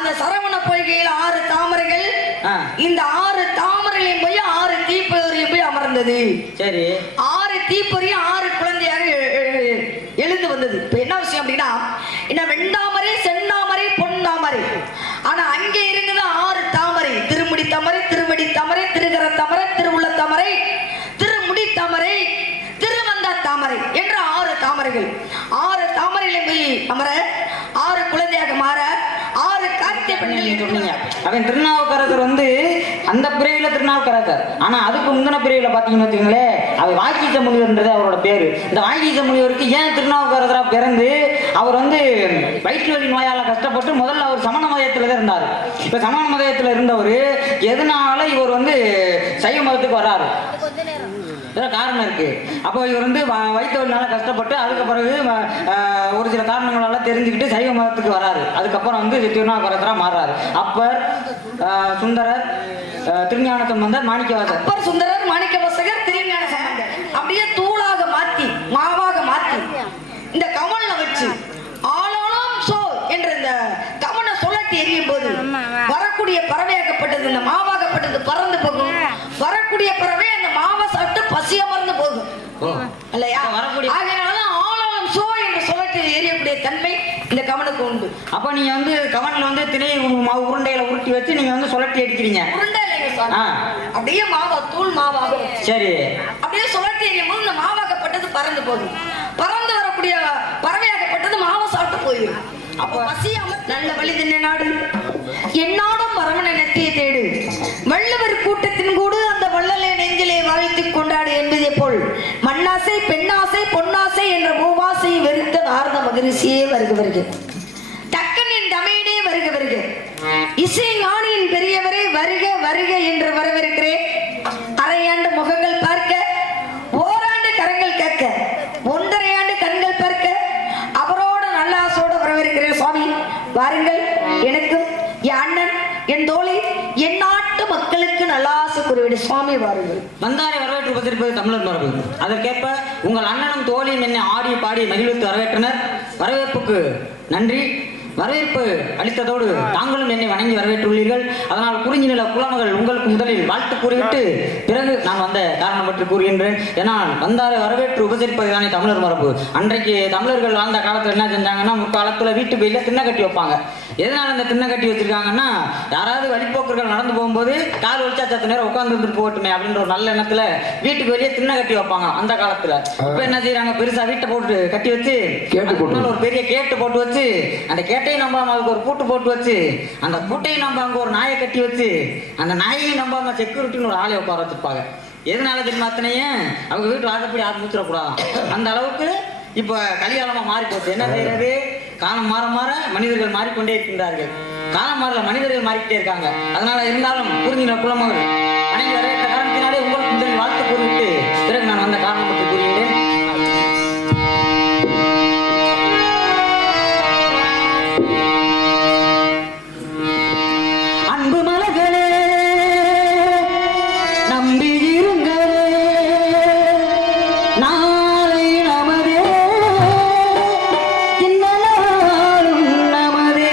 அந்த சரவண பொய்கையில் 6 தாமரைகள், இந்த 6 தாமரைகளையும் போய் 6 தீப்பொறியும் போய் அமர்ந்தது. சரி, 6 தீப்பொறியும் 6 குழந்தையாக எழுந்து வந்தது. இப்ப என்ன விஷயம் அப்படின்னா, என்ன வெண்டாமரை, செந்தாமரை, பொன்னாமரை. ஆனா அங்கே இருந்தது 6 தாமரை. திருமுடி தாமரை, திருவடி தாமரை, திருகர தாமரை, திருவுள்ள தாமரை, திருமுடி தாமரை, திருவந்தா தாமரை என்ற 6 தாமரைகள். 6 தாமரையில போய் அமர 6 குழந்தையாக மாற 6 கார்த்திகை பெண்கள் சொன்னீங்க. அவன் திருநாவுக்கரசர் வந்து அந்த பிரிவுல திருநாவுக்கரசர். ஆனா அதுக்கு முந்தின பிரிவுல பாத்தீங்கன்னு வச்சுக்கோங்களேன், அவர் வாகீச முனிவர்ன்றது அவரோட பேரு. இந்த வாகீச முனிவருக்கு ஏன் திருநாவுக்கரசரா பிறந்து அவர் வந்து வயிற்று வலி நோயால கஷ்டப்பட்டு முதல்ல அவர் சமண மதத்துல தான் இருந்தார். இப்ப சமண மதத்துல இருந்தவர் எதனால இவர் வந்து சைவ மதத்துக்கு வர்றாரு, காரணம் இருக்கு. அப்போ இவர் வந்து வயிற்று வலினால கஷ்டப்பட்டு அதுக்கு பிறகு ஒரு சில காரணங்களால தெரிஞ்சுக்கிட்டு சைவ மதத்துக்கு வராரு. அதுக்கப்புறம் வந்து திருநாவுக்கரசரா மாறுறாரு. அப்பர், சுந்தரர், திருஞான சம்பந்தர், மாணிக்கவாசகர். அப்பர், சுந்தரர், மாணிக்கவாசகர், திருஞான சம்பந்தர் அப்படியே தூளாக மாத்தி மாவாக மாத்தி இந்த கமல்ல வச்சு ஆளாலும் சோ என்ற இந்த கமலை சுழட்டி எரியும் போது வரக்கூடிய பறவையாக்கப்பட்டது, இந்த மாவாகப்பட்டது பறந்து போகும். வரக்கூடிய பறவை அந்த மாவை சாப்பிட்டு பசி அமர்ந்து போகும் இல்லையா? ஆகையினாலதான் ஆளாலும் சோ என்று சுழட்டி எரியக்கூடிய தன்மை இந்த கமலுக்கு உண்டு. அப்ப நீங்க வந்து கமல்ல வந்து திணை மாவு உருண்டையில உருட்டி வச்சு நீங்க வந்து சுழட்டி அடிக்கிறீங்க. உருண்டை அப்படியே மாவா தூள் மாவாக. சரி, அப்படியே சுழட்டி எரியும் போது இந்த மாவாகப்பட்டது பறந்து போகும். பறந்து வரக்கூடிய பறவையாகப்பட்டது மாவை சாப்பிட்டு போயிடும். அப்போ பசியாம நல்ல வழி தின்ன நாடு என்னாடும் பரமனை நெத்திய தேடு வள்ளுவர் கூட்டத்தின் கூடு அந்த வள்ளலை நெஞ்சிலே வாழ்த்தி கொண்டாடு என்பதை போல் மண்ணாசை, பெண்ணாசை, பொன்னாசை என்ற மூவாசை வெறுத்த நாரத மகரிஷியே வருக வருக. தக்கனின் தமிழே வருக வருக. இசை ஞானியின் பெரியவரே வருக வருக என்று வரவிருக்கிறேன். அரையாண்டு முகங்கள் பார்க்க, ஓராண்டு கரங்கள் கேட்க, 1.5 ஆண்டு கண்கள் பார்க்க அவரோட நல்ல ஆசோட வரவிருக்கிறேன். சுவாமி வாருங்கள், எனக்கும் என் அண்ணன், என் தோழி, என் நாட்டு மக்களுக்கு நல்லாசை குறிவிடு. சுவாமி வாருங்கள். வந்தாரை வரவேற்று உபசரிப்பது தமிழர் மரபு. அதற்கேற்ப உங்கள் அண்ணனும் தோழியும் என்னை ஆடி பாடி மகிழ்வித்து வரவேற்றனர். வரவேற்புக்கு நன்றி. வரவேற்பு அளித்ததோடு தாங்களும் என்னை வணங்கி வரவேற்றுள்ளீர்கள். அதனால் குறிஞ்சி நில குலமகள் உங்களுக்கு முதலில் வாழ்த்து கூறிவிட்டு பிறகு நான் வந்த காரணம் பற்றி கூறுகின்றேன். ஏன்னால் வந்தாரை வரவேற்று உபசரிப்பதுதானே தமிழர் மரபு. அன்றைக்கு தமிழர்கள் வாழ்ந்த காலத்தில் என்ன செஞ்சாங்கன்னா, முற்காலத்தில் வீட்டு வெளியில திண்ணை கட்டி வைப்பாங்க. எதனால இந்த திண்ணை கட்டி வச்சிருக்காங்கன்னா, யாராவது வழிபோக்கர்கள் நடந்து போகும்போது கால் வலிச்சா சத்து நேரம் உட்கார்ந்து வந்துட்டு போகட்டுமே அப்படின்ற ஒரு நல்ல எண்ணத்துல வீட்டுக்கு வெளியே திண்ணை கட்டி வைப்பாங்க அந்த காலத்துல. இப்ப என்ன செய்யறாங்க, பெருசா வீட்டை போட்டு கட்டி வச்சு ஒரு பெரிய கேட்டு போட்டு வச்சு, அந்த கேட்டையும் நம்பாம அதுக்கு ஒரு பூட்டு போட்டு வச்சு, அந்த பூட்டையும் நம்ப அங்க ஒரு நாயை கட்டி வச்சு, அந்த நாயையும் நம்பாம செக்யூரிட்டின்னு ஒரு ஆளை உட்கார வச்சிருப்பாங்க. எதனால தெரியுமா? அத்தனையும் அவங்க வீட்டு வாசப்படி யாரும் மூச்சிடக்கூடாதான். அந்த அளவுக்கு இப்ப கலிகாலமா மாறி போச்சு. என்ன செய்யறது, காலம் மாற மாற மனிதர்கள் மாறிக்கொண்டே இருக்கின்றார்கள். காலம் மாறல, மனிதர்கள் மாறிக்கிட்டே இருக்காங்க. அதனால இருந்தாலும் புரிஞ்சுக்கிற குலமகள் வணங்கி வரவேற்ற காரணத்தினாலே உங்களுக்கு முதலில் வாழ்த்து கூறிவிட்டு பிறகு நான் வந்த காரணம் பற்றி கூறுகின்றேன். அன்பு மலர்களே நம்பி இருங்களே, நாளை நமதே, இன்னலாரும் நமதே.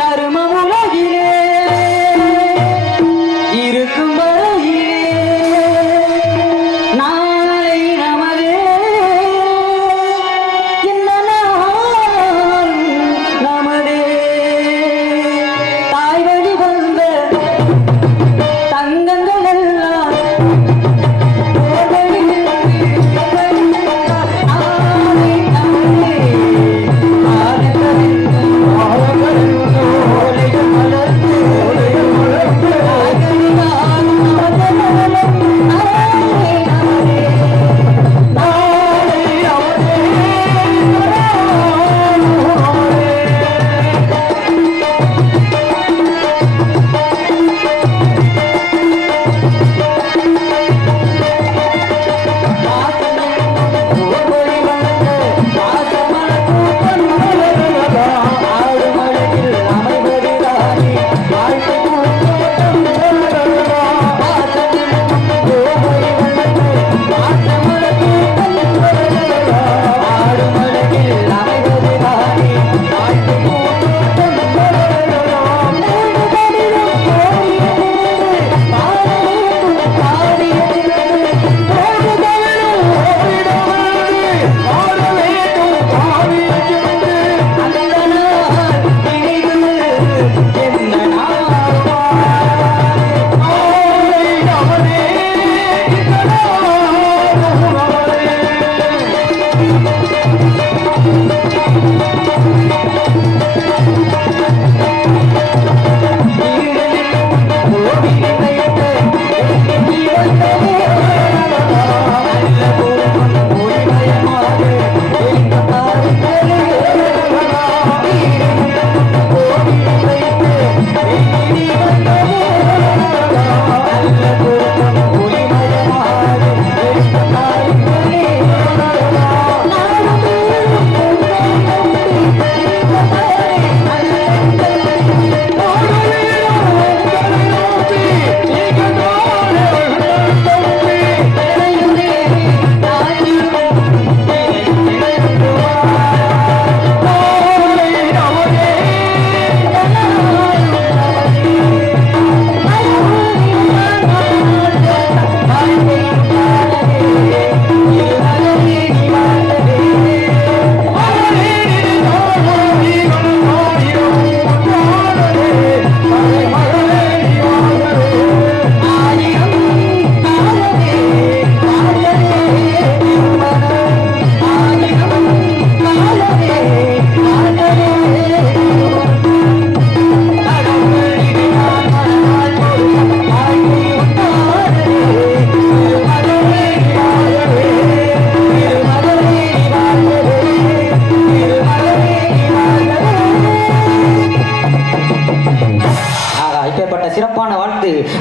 தர்ம உலகிலே இருக்கும் வரையிலே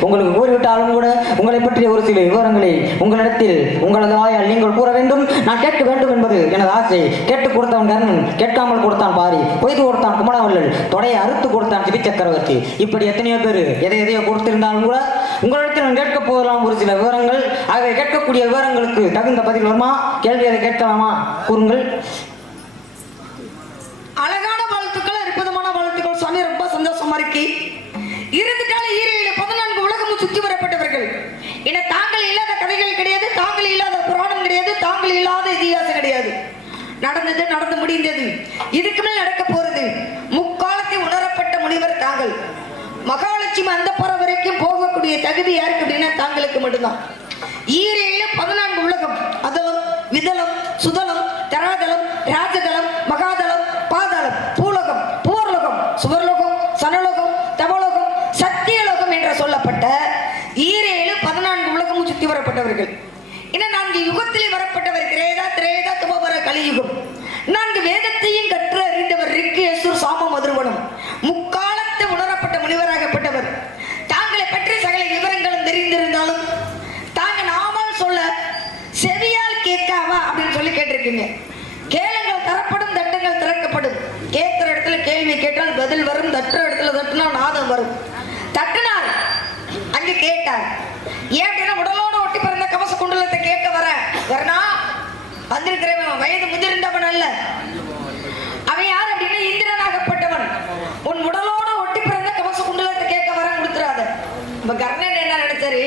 உங்களுக்கு கூறிவிட்டாலும் கூட உங்களை பற்றிய ஒரு சில விவரங்களை உங்களிடத்தில் உங்களது வாயால் நீங்கள் கூற வேண்டும், நான் கேட்க வேண்டும் என்பது எனது ஆசை. கேட்டுக் கொடுத்தவன் கர்ணன், கேட்காமல் கொடுத்தான் பாரி, பொய்து கொடுத்தான் குமரவல்லல், தொடையை அறுத்து கொடுத்தான் சிவி சக்கரவர்த்தி. இப்படி எத்தனையோ பேர் எதையோ கொடுத்திருந்தாலும் கூட உங்களிடத்தில் நான் கேட்க போகலாம் ஒரு சில விவரங்கள். ஆகவே கேட்கக்கூடிய விவரங்களுக்கு தகுந்த பதில் வருமா? கேள்வி அதை கேட்கலாமா? கூறுங்கள். அழகான வாழ்த்துக்கள், அற்புதமான வாழ்த்துக்கள் சுவாமி. ரொம்ப சந்தோஷமா இருக்கு. இருந்துட்டாலும் ஈரையில 14 உலகமும் சுற்றி வரப்பட்டவர்கள். என தாங்கள் இல்லாத கதைகள் கிடையாது, தாங்கள் இல்லாத புராணம் கிடையாது, தாங்கள் இல்லாத இதிகாசம் கிடையாது. நடந்தது நடந்து முடிந்தது, இதுக்கு மேல் நடக்க போறது. முக்காலத்தை உணரப்பட்ட முனிவர் தாங்கள். மகாலட்சுமி அந்த பற வரைக்கும் போகக்கூடிய தகுதி யாருக்கு அப்படின்னா தாங்களுக்கு மட்டும்தான். ஈரையில 14 உலகம், அதலம், விதலம், சுதலம், தராதலம், ராஜதலம், மகாதலம், பாதாளம், பூலோகம், பூர்லோகம், சுவர்லோகம், சனலோகம், தவலோகம், சத்தியலோகம் என்று சொல்லப்பட்ட ஈரேழு 14 உலகமும் சுற்றி வரப்பட்டவர்கள். இன்னும் 4 யுகத்திலே வரப்பட்டவர். திரேதா, திரேதா, துபவர, கலியுகம். 4 வேதத்தையும் கற்று அறிந்தவர். ரிக்கு, யசுர், சாமம், மதுர்வனம். முக்காலத்தை உணரப்பட்ட முனிவராகப்பட்டவர். தாங்களை பற்றி சகல விவரங்களும் தெரிந்திருந்தாலும் தாங்க நாமல் சொல்ல செவியால் கேட்காவா அப்படின்னு சொல்லி கேட்டிருக்கீங்க. கேளுங்கள் தரப்படும், தட்டுங்கள் திறக்கப்படும். கேட்கிற இடத்துல கேள்வி கேட்டால் பதில் வரும், தட்டுற இடத்துல தட்டுனா நாதம் வரும். தட்டுனார், அங்க கேட்டார். ஏன் அப்படின்னா உடலோட ஒட்டி பிறந்த கவச குண்டலத்தை கேட்க வரனா வந்திருக்கிறவன் வயது முதிர்ந்தவன் அல்ல. அவன் யார் அப்படின்னா இந்திரனாகப்பட்டவன். உன் உடலோட ஒட்டி பிறந்த கவச குண்டலத்தை கேட்க வர கொடுத்துறாத. இப்ப கர்ணன் என்ன நினைச்சாரு,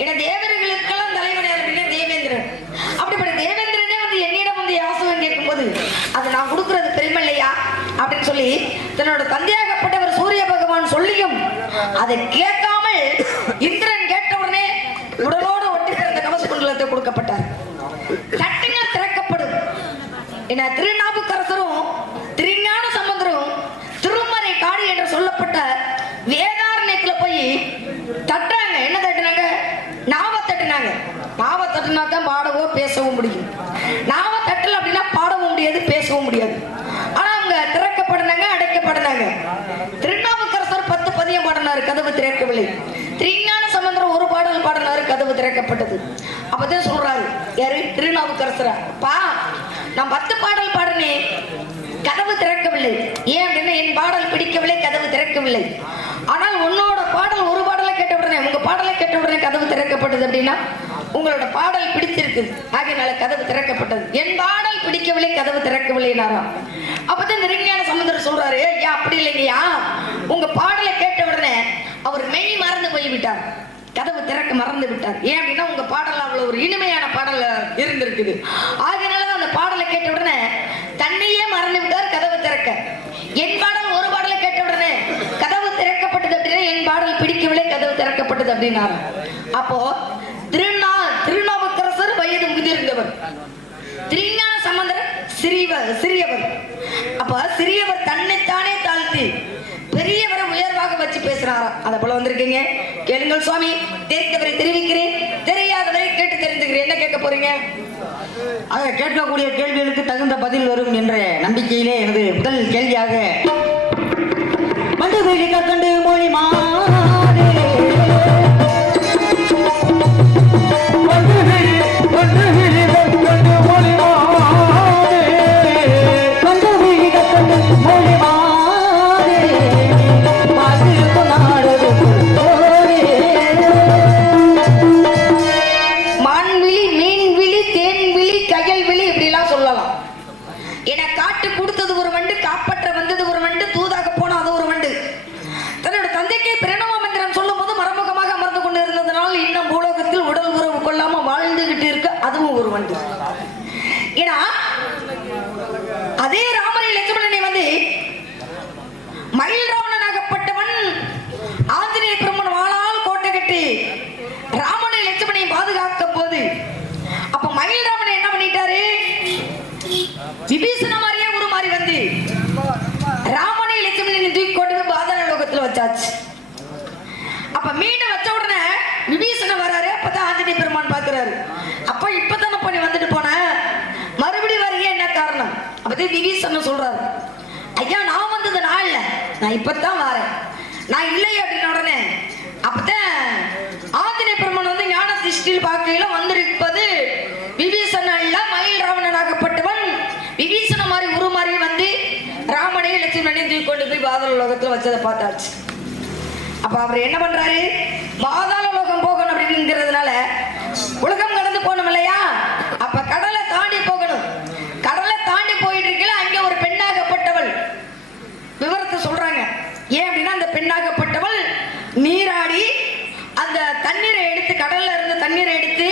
ஏன்னா தேவர்களுக்கெல்லாம் தலைவன் யார் அப்படின்னா தேவேந்திரன். அப்படிப்பட்ட தேவேந்திரனே வந்து என்னிடம் வந்து யாசகம் கேட்கும் போது அது நான் கொடுக்கறது பெருமை இல்லையா அப்படின்னு சொல்லி தன்னோட தந்தையாகப்பட்டவர் சூரிய பகவான் சொல்லியும் அதை கேட்காமல் இந்திரன் கேட்ட உடனே உடலோடு ஒட்டி பிறந்த கவச குண்டலத்தை கொடுக்கப்பட்டார். தட்டுங்கள் திறக்கப்படும். என திருநாவுக்கரசரும் திருஞான சம்பந்தரும் திருமறை காடு என்று சொல்லப்பட்ட வேதாரண்யத்துல போய் தட்டுறாங்க. என்ன தட்டுனாங்க? நாவ தட்டுனாங்க. நாவ தட்டுனா தான் பாடவோ பேசவும் முடியும். நாவ தட்டல அப்படின்னா பாடவும் முடியாது, பேசவும் முடியாது. ஆனா அவங்க திறக்கப்படுனாங்க, அடைக்கப்படினாங்க. திருநாவுக்கரசர் 10 பதியம் பாடினாரு, கதவு திறக்கவில்லை. திருஞான சம்பந்தர் ஒரு பாடல் பாடினாரு, கதவு திறக்கப்பட்டது. அப்பதான் சொல்றாரு யாரு? திருநாவுக்கரசரா, பா நான் 10 பாடல் பாடினேன், கதவு திறக்கவில்லை. ஏன் அப்படின்னா என் பாடல் பிடிக்கவில்லை, கதவு திறக்கவில்லை. ஆனால் உன்னோட பாடல் ஒரு பாடலை கேட்ட உடனே, உங்க பாடலை கேட்ட உடனே கதவு திறக்கப்பட்டது அப்படின்னா உங்களோட பாடல் பிடித்திருக்கு, ஆகையினால கதவு திறக்கப்பட்டது. என் பாடல் பிடிக்கவில்லை, கதவு திறக்கவில்லைனாரா. அப்பதான் திருஞான சம்பந்தர் சொல்றாரு, ஐயா அப்படி இல்லைங்கய்யா, உங்க பாடலை கேட்ட உடனே அவர் மெய் மறந்து போய்விட்டார், கதவு திறக்க மறந்து விட்டார். ஏன் அப்படின்னா உங்க பாடல் அவ்வளவு ஒரு இனிமையான பாடல் இருந்திருக்குது. ஆகையினாலதான் அந்த பாடலை கேட்ட உடனே தன்னையே மறந்து விட்டார், கதவு திறக்க. என் பாடல் ஒரு பாடலை கேட்ட உடனே கதவு திறக்கப்பட்டது அப்படின்னா என் பாடல் பிடிக்கவில்லை, கதவு திறக்கப்பட்டது அப்படின்னாரு. அப்போ திருநாவுக்கரசர் வயது முதிர்ந்தவர், திருஞான சம்பந்தர் சிறியவர். அப்ப சிறியவர் தன்னைத்தானே தாழ்த்தி பெரியவரை உயர்வாக வச்சு பேசுறாராம். அத போல வந்திருக்கீங்க. கேளுங்கள் சுவாமி. தெரிந்தவரை தெரிவிக்கிறேன், தெரியாதவரை கேட்டு தெரிஞ்சுக்கிறேன். என்ன கேட்க போறீங்க? ஆக கேட்கக்கூடிய கேள்விகளுக்கு தகுந்த பதில் வரும் என்ற நம்பிக்கையிலே எனது முதல் கேள்வியாக கண்டு மொழி அதே ராமனை லட்சுமணனை வந்து மயில் ராவணனாகப்பட்டவன் ஆஞ்சநேய பிரம்மன் வாளால் கோட்டை கட்டி ராமனை லட்சுமணனை பாதுகாக்க போது அப்ப மயில் ராவணன் என்ன பண்ணிட்டாரு? விபீஷண மாதிரியே ஒரு மாதிரி வந்து ராமனை லட்சுமணனை தூக்கி கொண்டு பாதாள லோகத்துல வச்சாச்சு. அப்ப மீண்டும் வச்ச உடனே விபீஷணன் வராரு. அப்பதான் ஆஞ்சநேய பெருமான் பாக்குறாரு. அப்ப இப்பதானே பண்ணி வந்துட்டு போன, மறுபடியும் வருக என்ன காரணம்? அப்பதான் விபீஷணன் சொல்றாரு, ஐயா நான் வந்தது நான் இல்ல, நான் இப்பதான் வரேன், நான் இல்லை அப்படின்னு உடனே அப்பதான் சுற்றில் பார்க்கையில வந்திருப்பது விபீஷணன் அல்ல, மயில் ராவணனாகப்பட்டவன் விபீஷண மாதிரி உருமாறி வந்து ராமனையும் லட்சுமணனையும் தூக்கி கொண்டு போய் பாதாள லோகத்துல வச்சதை பார்த்தாச்சு. அப்ப அவர் என்ன பண்றாரு, பாதாள லோகம் போகணும் அப்படிங்கிறதுனால உலகம் கடந்து போகணும் இல்லையா, அப்ப கடலை தாண்டி போகணும். கடலை தாண்டி போயிட்டு இருக்கல, அங்க ஒரு பெண்ணாகப்பட்டவள் விவரத்தை சொல்றாங்க. ஏன் அப்படின்னா அந்த பெண்ணாகப்பட்டவள் நீராடி அந்த தண்ணீரை எடுத்து, கடல்ல இருந்து தண்ணீரை எடுத்து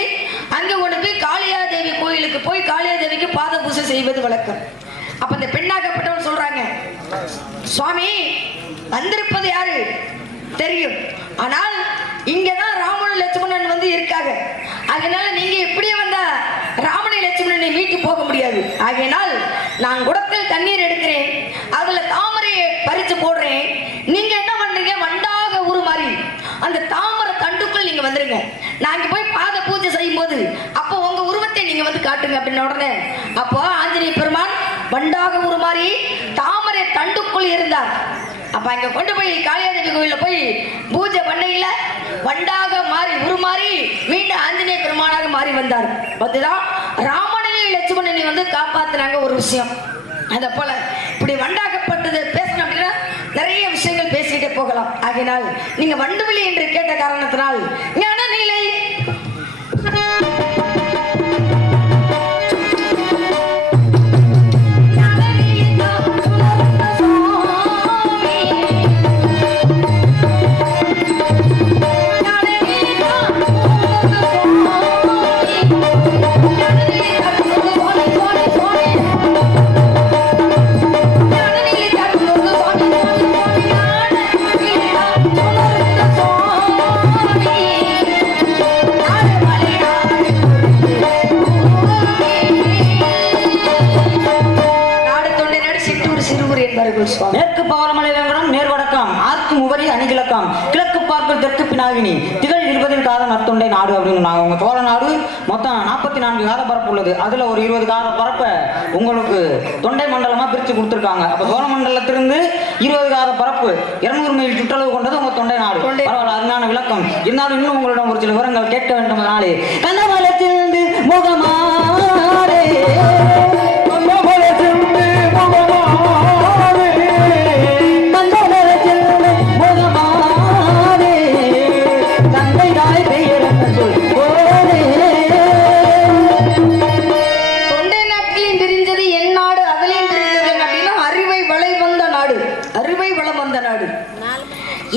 அங்க கொண்டு போய் காளியாதேவி கோயிலுக்கு போய் காளியாதேவிக்கு பாத பூஜை செய்வது வழக்கம். அப்ப அந்த பெண்ணாகப்பட்டவள் சொல்றாங்க, சுவாமி வந்திருப்பது யாரு தெரியும், ஆனால் இங்கதான் ராமன் லட்சுமணன் வந்து இருக்காங்க. அதனால நீங்க எப்படியே வந்தா ராமனை லட்சுமணனை மீட்டு போக முடியாது. ஆகையினால் நான் குடத்தில் தண்ணீர் எடுக்கிறேன், அதுல தாமரையை பறிச்சு போடுறேன். நீங்க என்ன பண்றீங்க, வண்டாக உருமாறி அந்த தாமரை தண்டுக்குள் நீங்க வந்துருங்க. நாங்க போய் பாத பூஜை செய்யும் போது அப்போ உங்க உருவத்தை நீங்க வந்து காட்டுங்க அப்படின்னு உடனே அப்போ ஆஞ்சநேய பெருமான் வண்டாக உருமாறி தாமரை தண்டுக்குள் இருந்தார். அப்ப அங்க கொண்டு போய் காளியாதேவி கோயில போய் பூஜை பண்ணையில வண்டாக மாறி உருமாறி மீண்டும் ஆஞ்சநேய பெருமானாக மாறி வந்தார். வந்துதான் ராமனையும் லட்சுமணனையும் வந்து காப்பாத்தினாங்க. ஒரு விஷயம் அத போல இப்படி வண்டாகப்பட்டது பேசணும் அப்படின்னா நிறைய விஷயங்கள் பேசிக்கிட்டே போகலாம். ஆகையினால் நீங்க வண்டுவிழி என்று கேட்ட காரணத்தினால் ஞானநிலை மேற்கு பவளமலை வேங்கடம் நேர்வடக்கம் ஆர்க்கும் உபரி அணிகிழக்கம் கிழக்கு பார்ப்பல் தெற்கு பினாகினி திகழ் 20 காத நற்தொண்டை நாடு அப்படின்னு நாங்க உங்க சோழ நாடு மொத்தம் 44 காத பரப்பு உள்ளது. அதுல ஒரு 20 காத பரப்பை உங்களுக்கு தொண்டை மண்டலமா பிரிச்சு கொடுத்துருக்காங்க. அப்ப சோழ மண்டலத்திலிருந்து 20 காத பரப்பு 200 மைல் சுற்றளவு கொண்டது உங்க தொண்டை நாடு. பரவாயில்ல, அருமையான விளக்கம். இருந்தாலும் இன்னும் உங்களிடம் ஒரு சில விவரங்கள் கேட்க வேண்டும். நாளே கண்ணமலத்திலிருந்து முகமாறே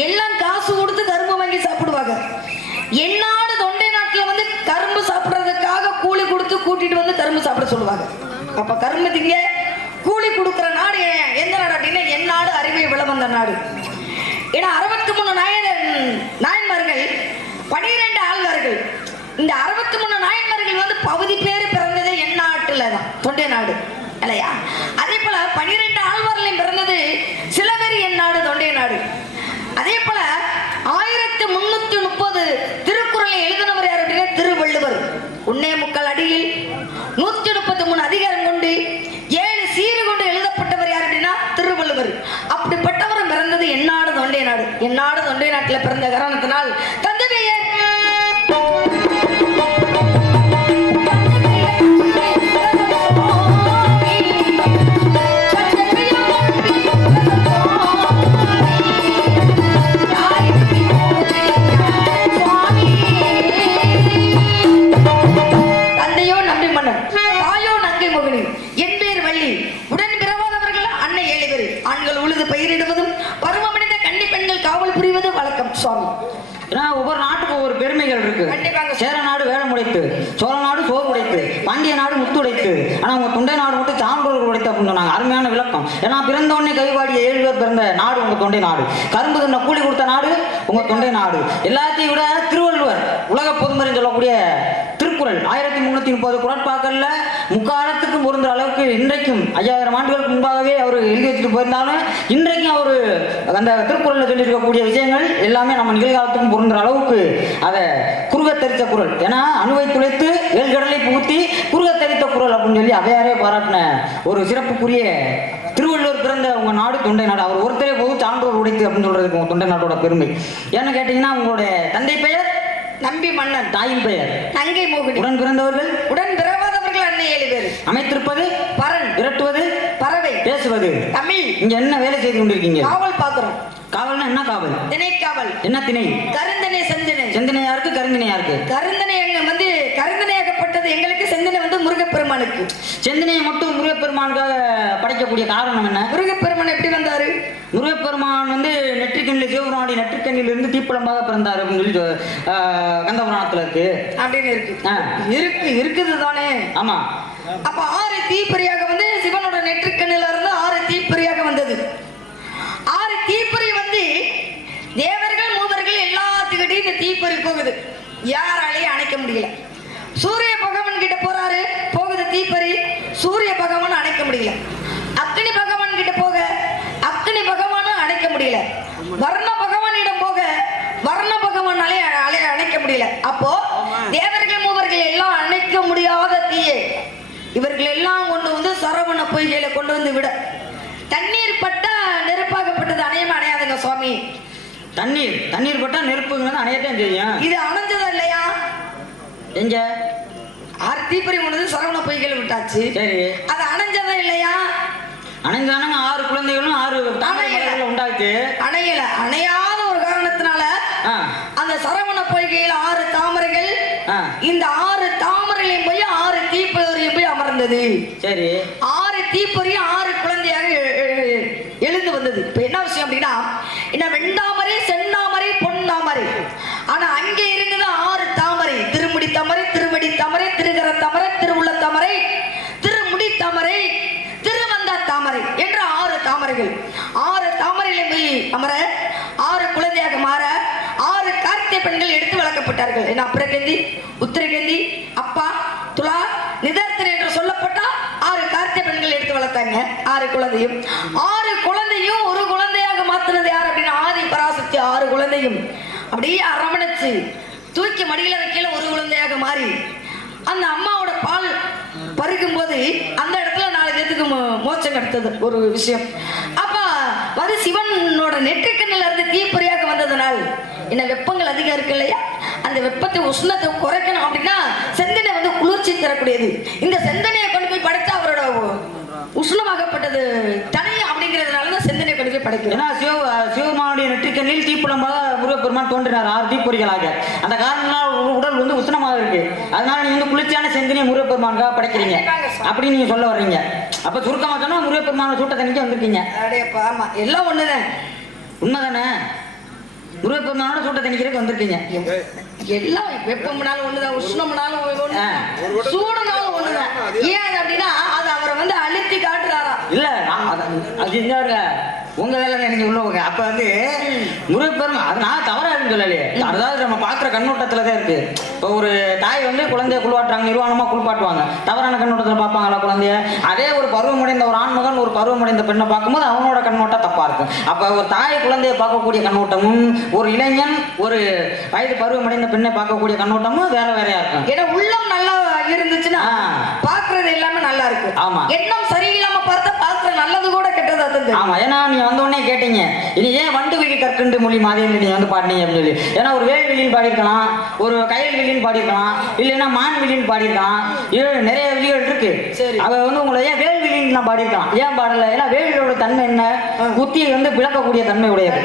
எல்லாம் காசு கொடுத்து கரும்பு வாங்கி சாப்பிடுவாங்க. என்னாடு தொண்டை நாட்டுல வந்து கரும்பு சாப்பிடுறதுக்காக கூலி கொடுத்து கூட்டிட்டு வந்து கரும்பு சாப்பிட சொல்லுவாங்க. அப்ப கரும்பு திங்க கூலி கொடுக்கிற நாடு எந்த நாடு அப்படின்னா என்னாடு அறிவை விளம் வந்த நாடு. ஏன்னா 63 நாயன்மார்கள் 12 ஆழ்வார்கள். இந்த 63 நாயன்மார்கள் வந்து பகுதி பேர் பிறந்ததே எந்நாட்டுல தான், தொண்டை நாடு இல்லையா. அதே போல 12 ஆழ்வார்களையும் பிறந்தது சில பேர் எந்நாடு தொண்டை நாடு. அதே போல 1330 திருக்குறளை எழுதினவர் யார் அப்படின்னா திருவள்ளுவர். 1.25 அடியில் 133 அதிகாரம் கொண்டு 7 சீரு கொண்டு எழுதப்பட்டவர் யார் அப்படின்னா திருவள்ளுவர். அப்படிப்பட்டவர் பிறந்தது எந்நாடு தொண்டை நாடு. எந்நாடு தொண்டை நாட்டில் பிறந்த காரணத்தினால் தந்தை பெயர் ஒவ்வொரு நாட்டுக்கும் ஒவ்வொரு பெருமைகள் இருக்கு. சேர நாடு வேடம் உடைத்து, சோழ நாடு சோறு உடைத்து, பாண்டிய நாடு முத்து உடைத்து, ஆனா உங்க தொண்டை நாடு மட்டும் சான்றோர்கள் உடைத்து அப்படின்னு சொன்னாங்க. அருமையான விளக்கம். ஏன்னா பிறந்தோடனே கைவாடிய 7 பேர் பிறந்த நாடு உங்க தொண்டை நாடு. கரும்பு தின்ன கூலி கொடுத்த நாடு உங்க தொண்டை நாடு. எல்லாத்தையும் விட திருவள்ளுவர் உலக பொதுமறை சொல்லக்கூடிய திருக்குறள் 1330 குறட்பாக்கள்ல முக்காலத்துக்கு பொருந்துற அளவுக்கு இன்றைக்கும் 5000 ஆண்டுகளுக்கு முன்பாகவே அவர் எழுதி வச்சுட்டு போயிருந்தாலும் இன்றைக்கும் அவரு அந்த திருக்குறள்ல சொல்லி இருக்கக்கூடிய விஷயங்கள் எல்லாமே நம்ம நிகழ்காலத்துக்கும் பொருந்துற அளவுக்கு அதை குறுக தரித்த குறள். ஏன்னா அணுவை துளைத்து வேல்கடலை புகுத்தி குறுக தரித்த குறள் அப்படின்னு சொல்லி அவையாரே பாராட்டின ஒரு சிறப்புக்குரிய திருவள்ளுவர் பிறந்த உங்க நாடு தொண்டை நாடு. அவர் ஒருத்தரே போது சான்றோர் உடைத்து அப்படின்னு சொல்றதுக்கு உங்க தொண்டை நாட்டோட பெருமை. ஏன்னு கேட்டீங்கன்னா உங்களுடைய தந்தை பெயர் நம்பி மன்னன். தாயின் பெயர் நங்கை மோகினி. உடன் பிறந்தவர்கள் உடன் பிறவாதவர்கள் அன்னை 7 பேர். அமைத்திருப்பது பரன். விரட்டுவது பறவை. பேசுவது தமிழ். இங்க என்ன வேலை செய்து கொண்டிருக்கீங்க? காவல் பாக்குறோம். காவல்னா என்ன காவல்? திணைக்காவல். என்ன திணை? கருந்தனை செந்தனை. செந்தனை யாருக்கு, கருந்தனை யாருக்கு? கருந்தனை வந்து கருந்தனையாகப்பட்டது எங்களுக்கு, செந்தனை வந்து முருகப்பெருமானுக்கு. செந்தனையை மட்டும் முருகப்பெருமானுக்காக படைக்கக்கூடிய காரணம் என்ன? முருகப்பெருமான் எப்படி வந்தாரு? முருகப்பெருமான் வந்து நெற்றிக்கண்ணில் சிவபெருமானுடைய நெற்றிக்கண்ணில் இருந்து தீப்பழம்பாக பிறந்தார் அப்படின்னு சொல்லி கந்தபுராணத்துல இருக்கு. அப்படின்னு இருக்குது தானே? ஆமா. அப்ப 6 தீப்பொறியாக வந்து சிவனோட நெற்றிக்கண்ணில இருந்து 6 தீப்பொறியாக வந்தது. 6 தீப்பொறி வந்து தேவர்கள் மூவர்கள் எல்லாத்துக்கிட்டையும் இந்த தீப்பொறி போகுது. யாராலையும் அணைக்க முடியல. சூரிய பகவான் கிட்ட போறாரு, போகுது தீப்பொறி. சூரிய பகவான் அணைக்க முடியல. அக்னி பகவான் கிட்ட போக அக்னி பகவானும் அணைக்க முடியல. வர்ண பகவானிடம் போக வர்ண பகவானாலே அணைக்க முடியல. அப்போ தேவர்கள் மூவர்கள் எல்லாம் அணைக்க முடியாத தீயை இவர்கள் எல்லாம் கொண்டு வந்து சரவண பொய்கையில கொண்டு வந்து விட, தண்ணீர் பட்டா நெருப்பாகப்பட்டது அணையமா அணையாதுங்க சுவாமி. தண்ணீர் பட்டா நெருப்புங்கிறது அணையத்தான் செய்யும். இது அணைஞ்சதா இல்லையா? எங்க 6 தீப்பொறி கொண்டு வந்து சரவண பொய்கையில விட்டாச்சு. சரி, அது அணைஞ்சதா இல்லையா? அணைஞ்சானுங்க. 6 குழந்தைகளும் 6 உண்டாச்சு. அணையல. அணையாத ஒரு காரணத்தினால அந்த சரவண பொய்கையில் 6 தாமரைகள், இந்த 6 தாமரைகளையும் போய் 6 தீப்பொறியும் போய் அமர்ந்தது. சரி, 6 தீப்பொறி 6 குழந்தையாக எழுந்து வந்தது. இப்ப என்ன விஷயம் அப்படின்னா, என்ன வெண்டாமரை, செந்தாமரை, பொன்னாமரை. ஆனா அங்கே இருந்தது 6 தாமரை. திருமுடி தாமரை, திருவடி தாமரை, திருகர தாமரை, திருவுள்ள தாமரை, திருமுடி தாமரை, திருவந்தா தாமரை என்ற 6 தாமரைகள். 6 தாமரையில போய் அமர 6 குழந்தையாக மாற 6 கார்த்திகை பெண்கள் எடுத்து வளர்க்கப்பட்டார்கள். என்ன அப்ரகந்தி, உத்திரகந்தி, அப்பா, துலா, நிதர்த்தன் என்று சொல்லப்பட்ட 6 கார்த்திகை பெண்கள் எடுத்து வளர்த்தாங்க. 6 குழந்தையும் 6 குழந்தையும் ஒரு குழந்தையாக மாத்தினது யார் அப்படின்னா ஆதி பராசக்தி. 6 குழந்தையும் அப்படியே அரவணைச்சு தூக்கி மடியில கீழே ஒரு குழந்தையாக மாறி அந்த அம்மாவோட பால் பருகும் போது அந்த இடத்துல 4 பேத்துக்கு மோட்சம் கிடைத்தது ஒரு விஷயம். அப்ப வந்து சிவனோட நெற்றிக்கண்ணில இருந்து தீப்பொறியாக வந்ததனால் என்ன வெப்பங்கள் அதிகம் இருக்கு இல்லையா, அந்த வெப்பத்தை உஷ்ணத்தை குறைக்கணும் அப்படின்னா செந்தனை வந்து குளிர்ச்சி தரக்கூடியது. இந்த செந்தனையை கொண்டு போய் படைத்தா அவரோட உஷ்ணமாகப்பட்டது தனி அப்படிங்கிறதுனாலதான் செந்தனை கொண்டு போய் படைக்கும். ஏன்னா சிவபெருமானுடைய நெற்றிக்கண்ணில் தீப்பழம்பாக முருகப்பெருமான் தோன்றினார் 6 தீப்பொறிகளாக. அந்த காரணத்தினால் உடல் வந்து உஷ்ணமாக இருக்கு. அதனால நீங்க வந்து குளிர்ச்சியான செந்தனையை முருகப்பெருமானுக்காக படைக்கிறீங்க அப்படின்னு நீங்க சொல்ல வர்றீங்க. அப்ப சுருக்கமா சொன்னா முருகப்பெருமான சூட்ட தண்ணிக்கு வந்திருக்கீங்க. ஆமா, எல்லாம் ஒண்ணுதான். உண்மைதானே? முருகப்பெருமானோட சூட்ட தண்ணிக்கிறதுக்கு வந்திருக்கீங்க. எல்லாம் வெப்பம்னாலும் ஒண்ணுதான், உஷ்ணம்னாலும் ஒண்ணுதான், சூடுனாலும் ஒண்ணுதான். ஏன் அப்படின்னா அது அவரை வந்து அழுத்தி காட்டுறாரா? இல்ல அது உங்க வேலை நீங்க உள்ளவங்க. அப்ப வந்து முருகப்பெருமான் அது நான் தவறா சொல்லலையே. அதாவது நம்ம பாக்குற கண்ணோட்டத்துலதான் இருக்கு. இப்போ ஒரு தாய் வந்து குழந்தைய குளிப்பாட்டுறாங்க, நிர்வாணமா குளிப்பாட்டுவாங்க. தவறான கண்ணோட்டத்துல பார்ப்பாங்களா குழந்தைய? அதே ஒரு பருவமடைந்த ஒரு ஆண்மகன் ஒரு பருவமடைந்த பெண்ணை பார்க்கும்போது அவனோட கண்ணோட்டம் தப்பா இருக்கும். அப்ப ஒரு தாய் குழந்தைய பார்க்கக்கூடிய கண்ணோட்டமும் ஒரு இளைஞன் ஒரு வயது பருவமடைந்த பெண்ணை பார்க்கக்கூடிய கண்ணோட்டமும் வேற வேறையா இருக்கும். ஏன்னா உள்ளம் நல்லா இருந்துச்சுன்னா பாக்குறது எல்லாமே நல்லா இருக்கு. ஆமா, எண்ணம் சரியில்லாம பார்த்தா பாக்குற நல்லது கூட கெட்டது அது. ஆமா, ஏன்னா நீங்க வந்த உடனே கேட்டீங்க இது ஏன் வண்டு விழி கற்கண்டு மொழி மாதிரி நீங்க வந்து பாடினீங்க அப்படின்னு சொல்லி. ஏன்னா ஒரு வேல் விழின்னு பாடிருக்கலாம், ஒரு கயல் விழின்னு பாடிருக்கலாம், இல்லைன்னா மான் விழின்னு பாடிருக்கலாம். நிறைய விழிகள் இருக்கு. அவ வந்து உங்களை ஏன் வேல் விழின்னு நான் பாடிருக்கலாம், ஏன் பாடல? ஏன்னா வேலியோட தன்மை என்ன? புத்தியை வந்து விளக்கக்கூடிய தன்மை உடையது.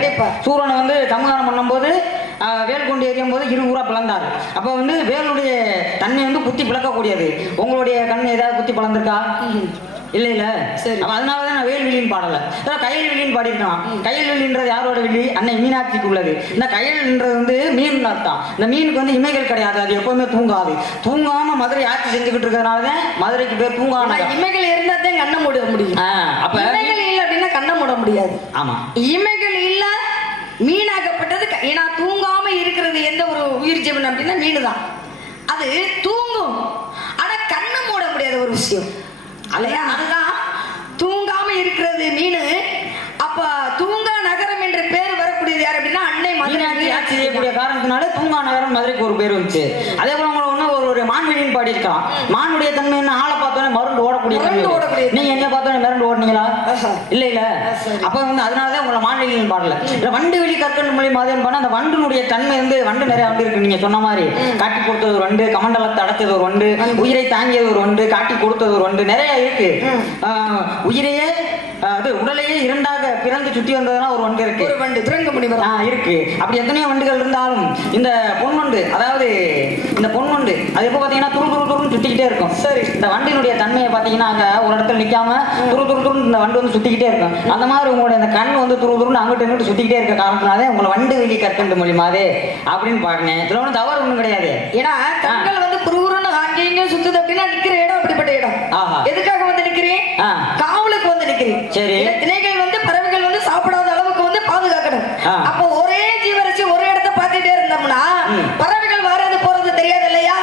சூரனை வந்து சமகாரம் பண்ணும் போது வேல் கொண்டு எரியும் போது 2 ஊரா பிளந்தாரு. அப்ப வந்து வேலுடைய தன்மை வந்து புத்தி பிளக்கக்கூடியது. உங்களுடைய கண் ஏதாவது புத்தி பிளந்திருக்கா? இல்ல இல்ல. சரி, அதனாலதான் நான் வேல் விழின்னு பாடல. கயல் விழின்னு பாடிருக்கலாம். கயல் விழின்றது யாரோட விழி? அன்னை மீனாட்சிக்கு உள்ளது. இந்த கயல்ன்றது வந்து மீன் அர்த்தம். இந்த மீனுக்கு வந்து இமைகள் கிடையாது, அது எப்பவுமே தூங்காது. தூங்காம மதுரை ஆட்சி செஞ்சுக்கிட்டு இருக்கிறதுனாலதான் மதுரைக்கு பேர் தூங்காம. இமைகள் இருந்தாதான் கண்ணை மூட முடியும். அப்ப இமைகள் இல்ல அப்படின்னா கண்ணை மூட முடியாது. ஆமா, இமைகள் இல்ல மீனாகப்பட்டது. ஏன்னா தூங்காம இருக்கிறது எந்த ஒரு உயிர் ஜீவன் அப்படின்னா மீனு தான். அது தூங்கும், ஆனா கண்ணு மூட முடியாத ஒரு விஷயம் அல்லையா? அதுதான் தூங்காம இருக்கிறது மீனு. அப்ப தூங்கா நகரம் என்ற பேர் வரக்கூடியது யார் அப்படின்னா அன்னை மதுரை ஆட்சி செய்யக்கூடிய காரணத்தினால தூங்கா நகரம் மதுரைக்கு ஒரு பேர் வந்துச்சு. அதே போல உங்களை ஒண்ணு ஒரு ஒரு மான்வெளின்னு பாடி இருக்கலாம். மானுடைய தன்மை என்ன? ஆளை பார்த்தோன்னே மருந்து ஓடக்கூடிய தன்மை. நீங்க என்ன பார்த்தோன்னே மிரண்டு ஓடுனீங்களா? இல்ல இல்ல. அப்ப வந்து அதனாலதான் உங்களை மான்வெளின்னு பாடல. வண்டு வெளி கற்கண்டு மொழி மாதிரி பண்ண அந்த வண்டினுடைய தன்மை வந்து வண்டு நிறைய வண்டு இருக்கு. நீங்க சொன்ன மாதிரி காட்டி கொடுத்தது ஒரு வண்டு, கமண்டலத்தை அடைச்சது ஒரு வண்டு, உயிரை தாங்கியது ஒரு வண்டு, காட்டி கொடுத்தது ஒரு வண்டு, நிறைய இருக்கு. உயிரையே அது உடலையே இரண்டாக பிறந்து சுத்தி வந்ததுன்னா ஒரு வண்டு இருக்கு. ஒரு வண்டு திரங்க முடிவு இருக்கு. அப்படி எத்தனையோ வண்டுகள் இருந்தாலும் இந்த பொன்வண்டு, அதாவது இந்த பொன்வண்டு அது எப்போ பாத்தீங்கன்னா துரு துரு துருன்னு சுத்திக்கிட்டே இருக்கும். சரி, இந்த வண்டினுடைய தன்மையை பாத்தீங்கன்னா அங்க ஒரு இடத்துல நிக்காம துரு துரு துருன்னு இந்த வண்டு வந்து சுத்திக்கிட்டே இருக்கும். அந்த மாதிரி உங்களுடைய அந்த கண் வந்து துரு துருன்னு அங்கிட்டு இங்கிட்டு சுத்திக்கிட்டே இருக்க காரணத்தினாலே உங்களை வண்டு வெளி கற்கண்டு மொழிமாதே அப்படின்னு பாடினேன். இதுல ஒன்றும் தவறு ஒண்ணும் கிடையாது. ஏன்னா கண்கள் வந்து குறுகுறுன்னு அங்கேயும் சுத்துது அப்படின்னா நிக்கிற இடம் அப்படிப்பட்ட இடம். எதுக்காக வந்து நிக்கிறேன்? காவலுக்கு வந்து நிக்கிறேன். சரி, திணைகள் வந்து பறவைகள் வந்து சாப்பிடாத அளவுக்கு வந்து பாதுகாக்கணும். அப்போ ஒரே ஜீவராசி ஒரே இடத்த பார்த்துட்டே இருந்தோம்னா பறவைகள் வர்றது போறது தெரியாது இல்லையா?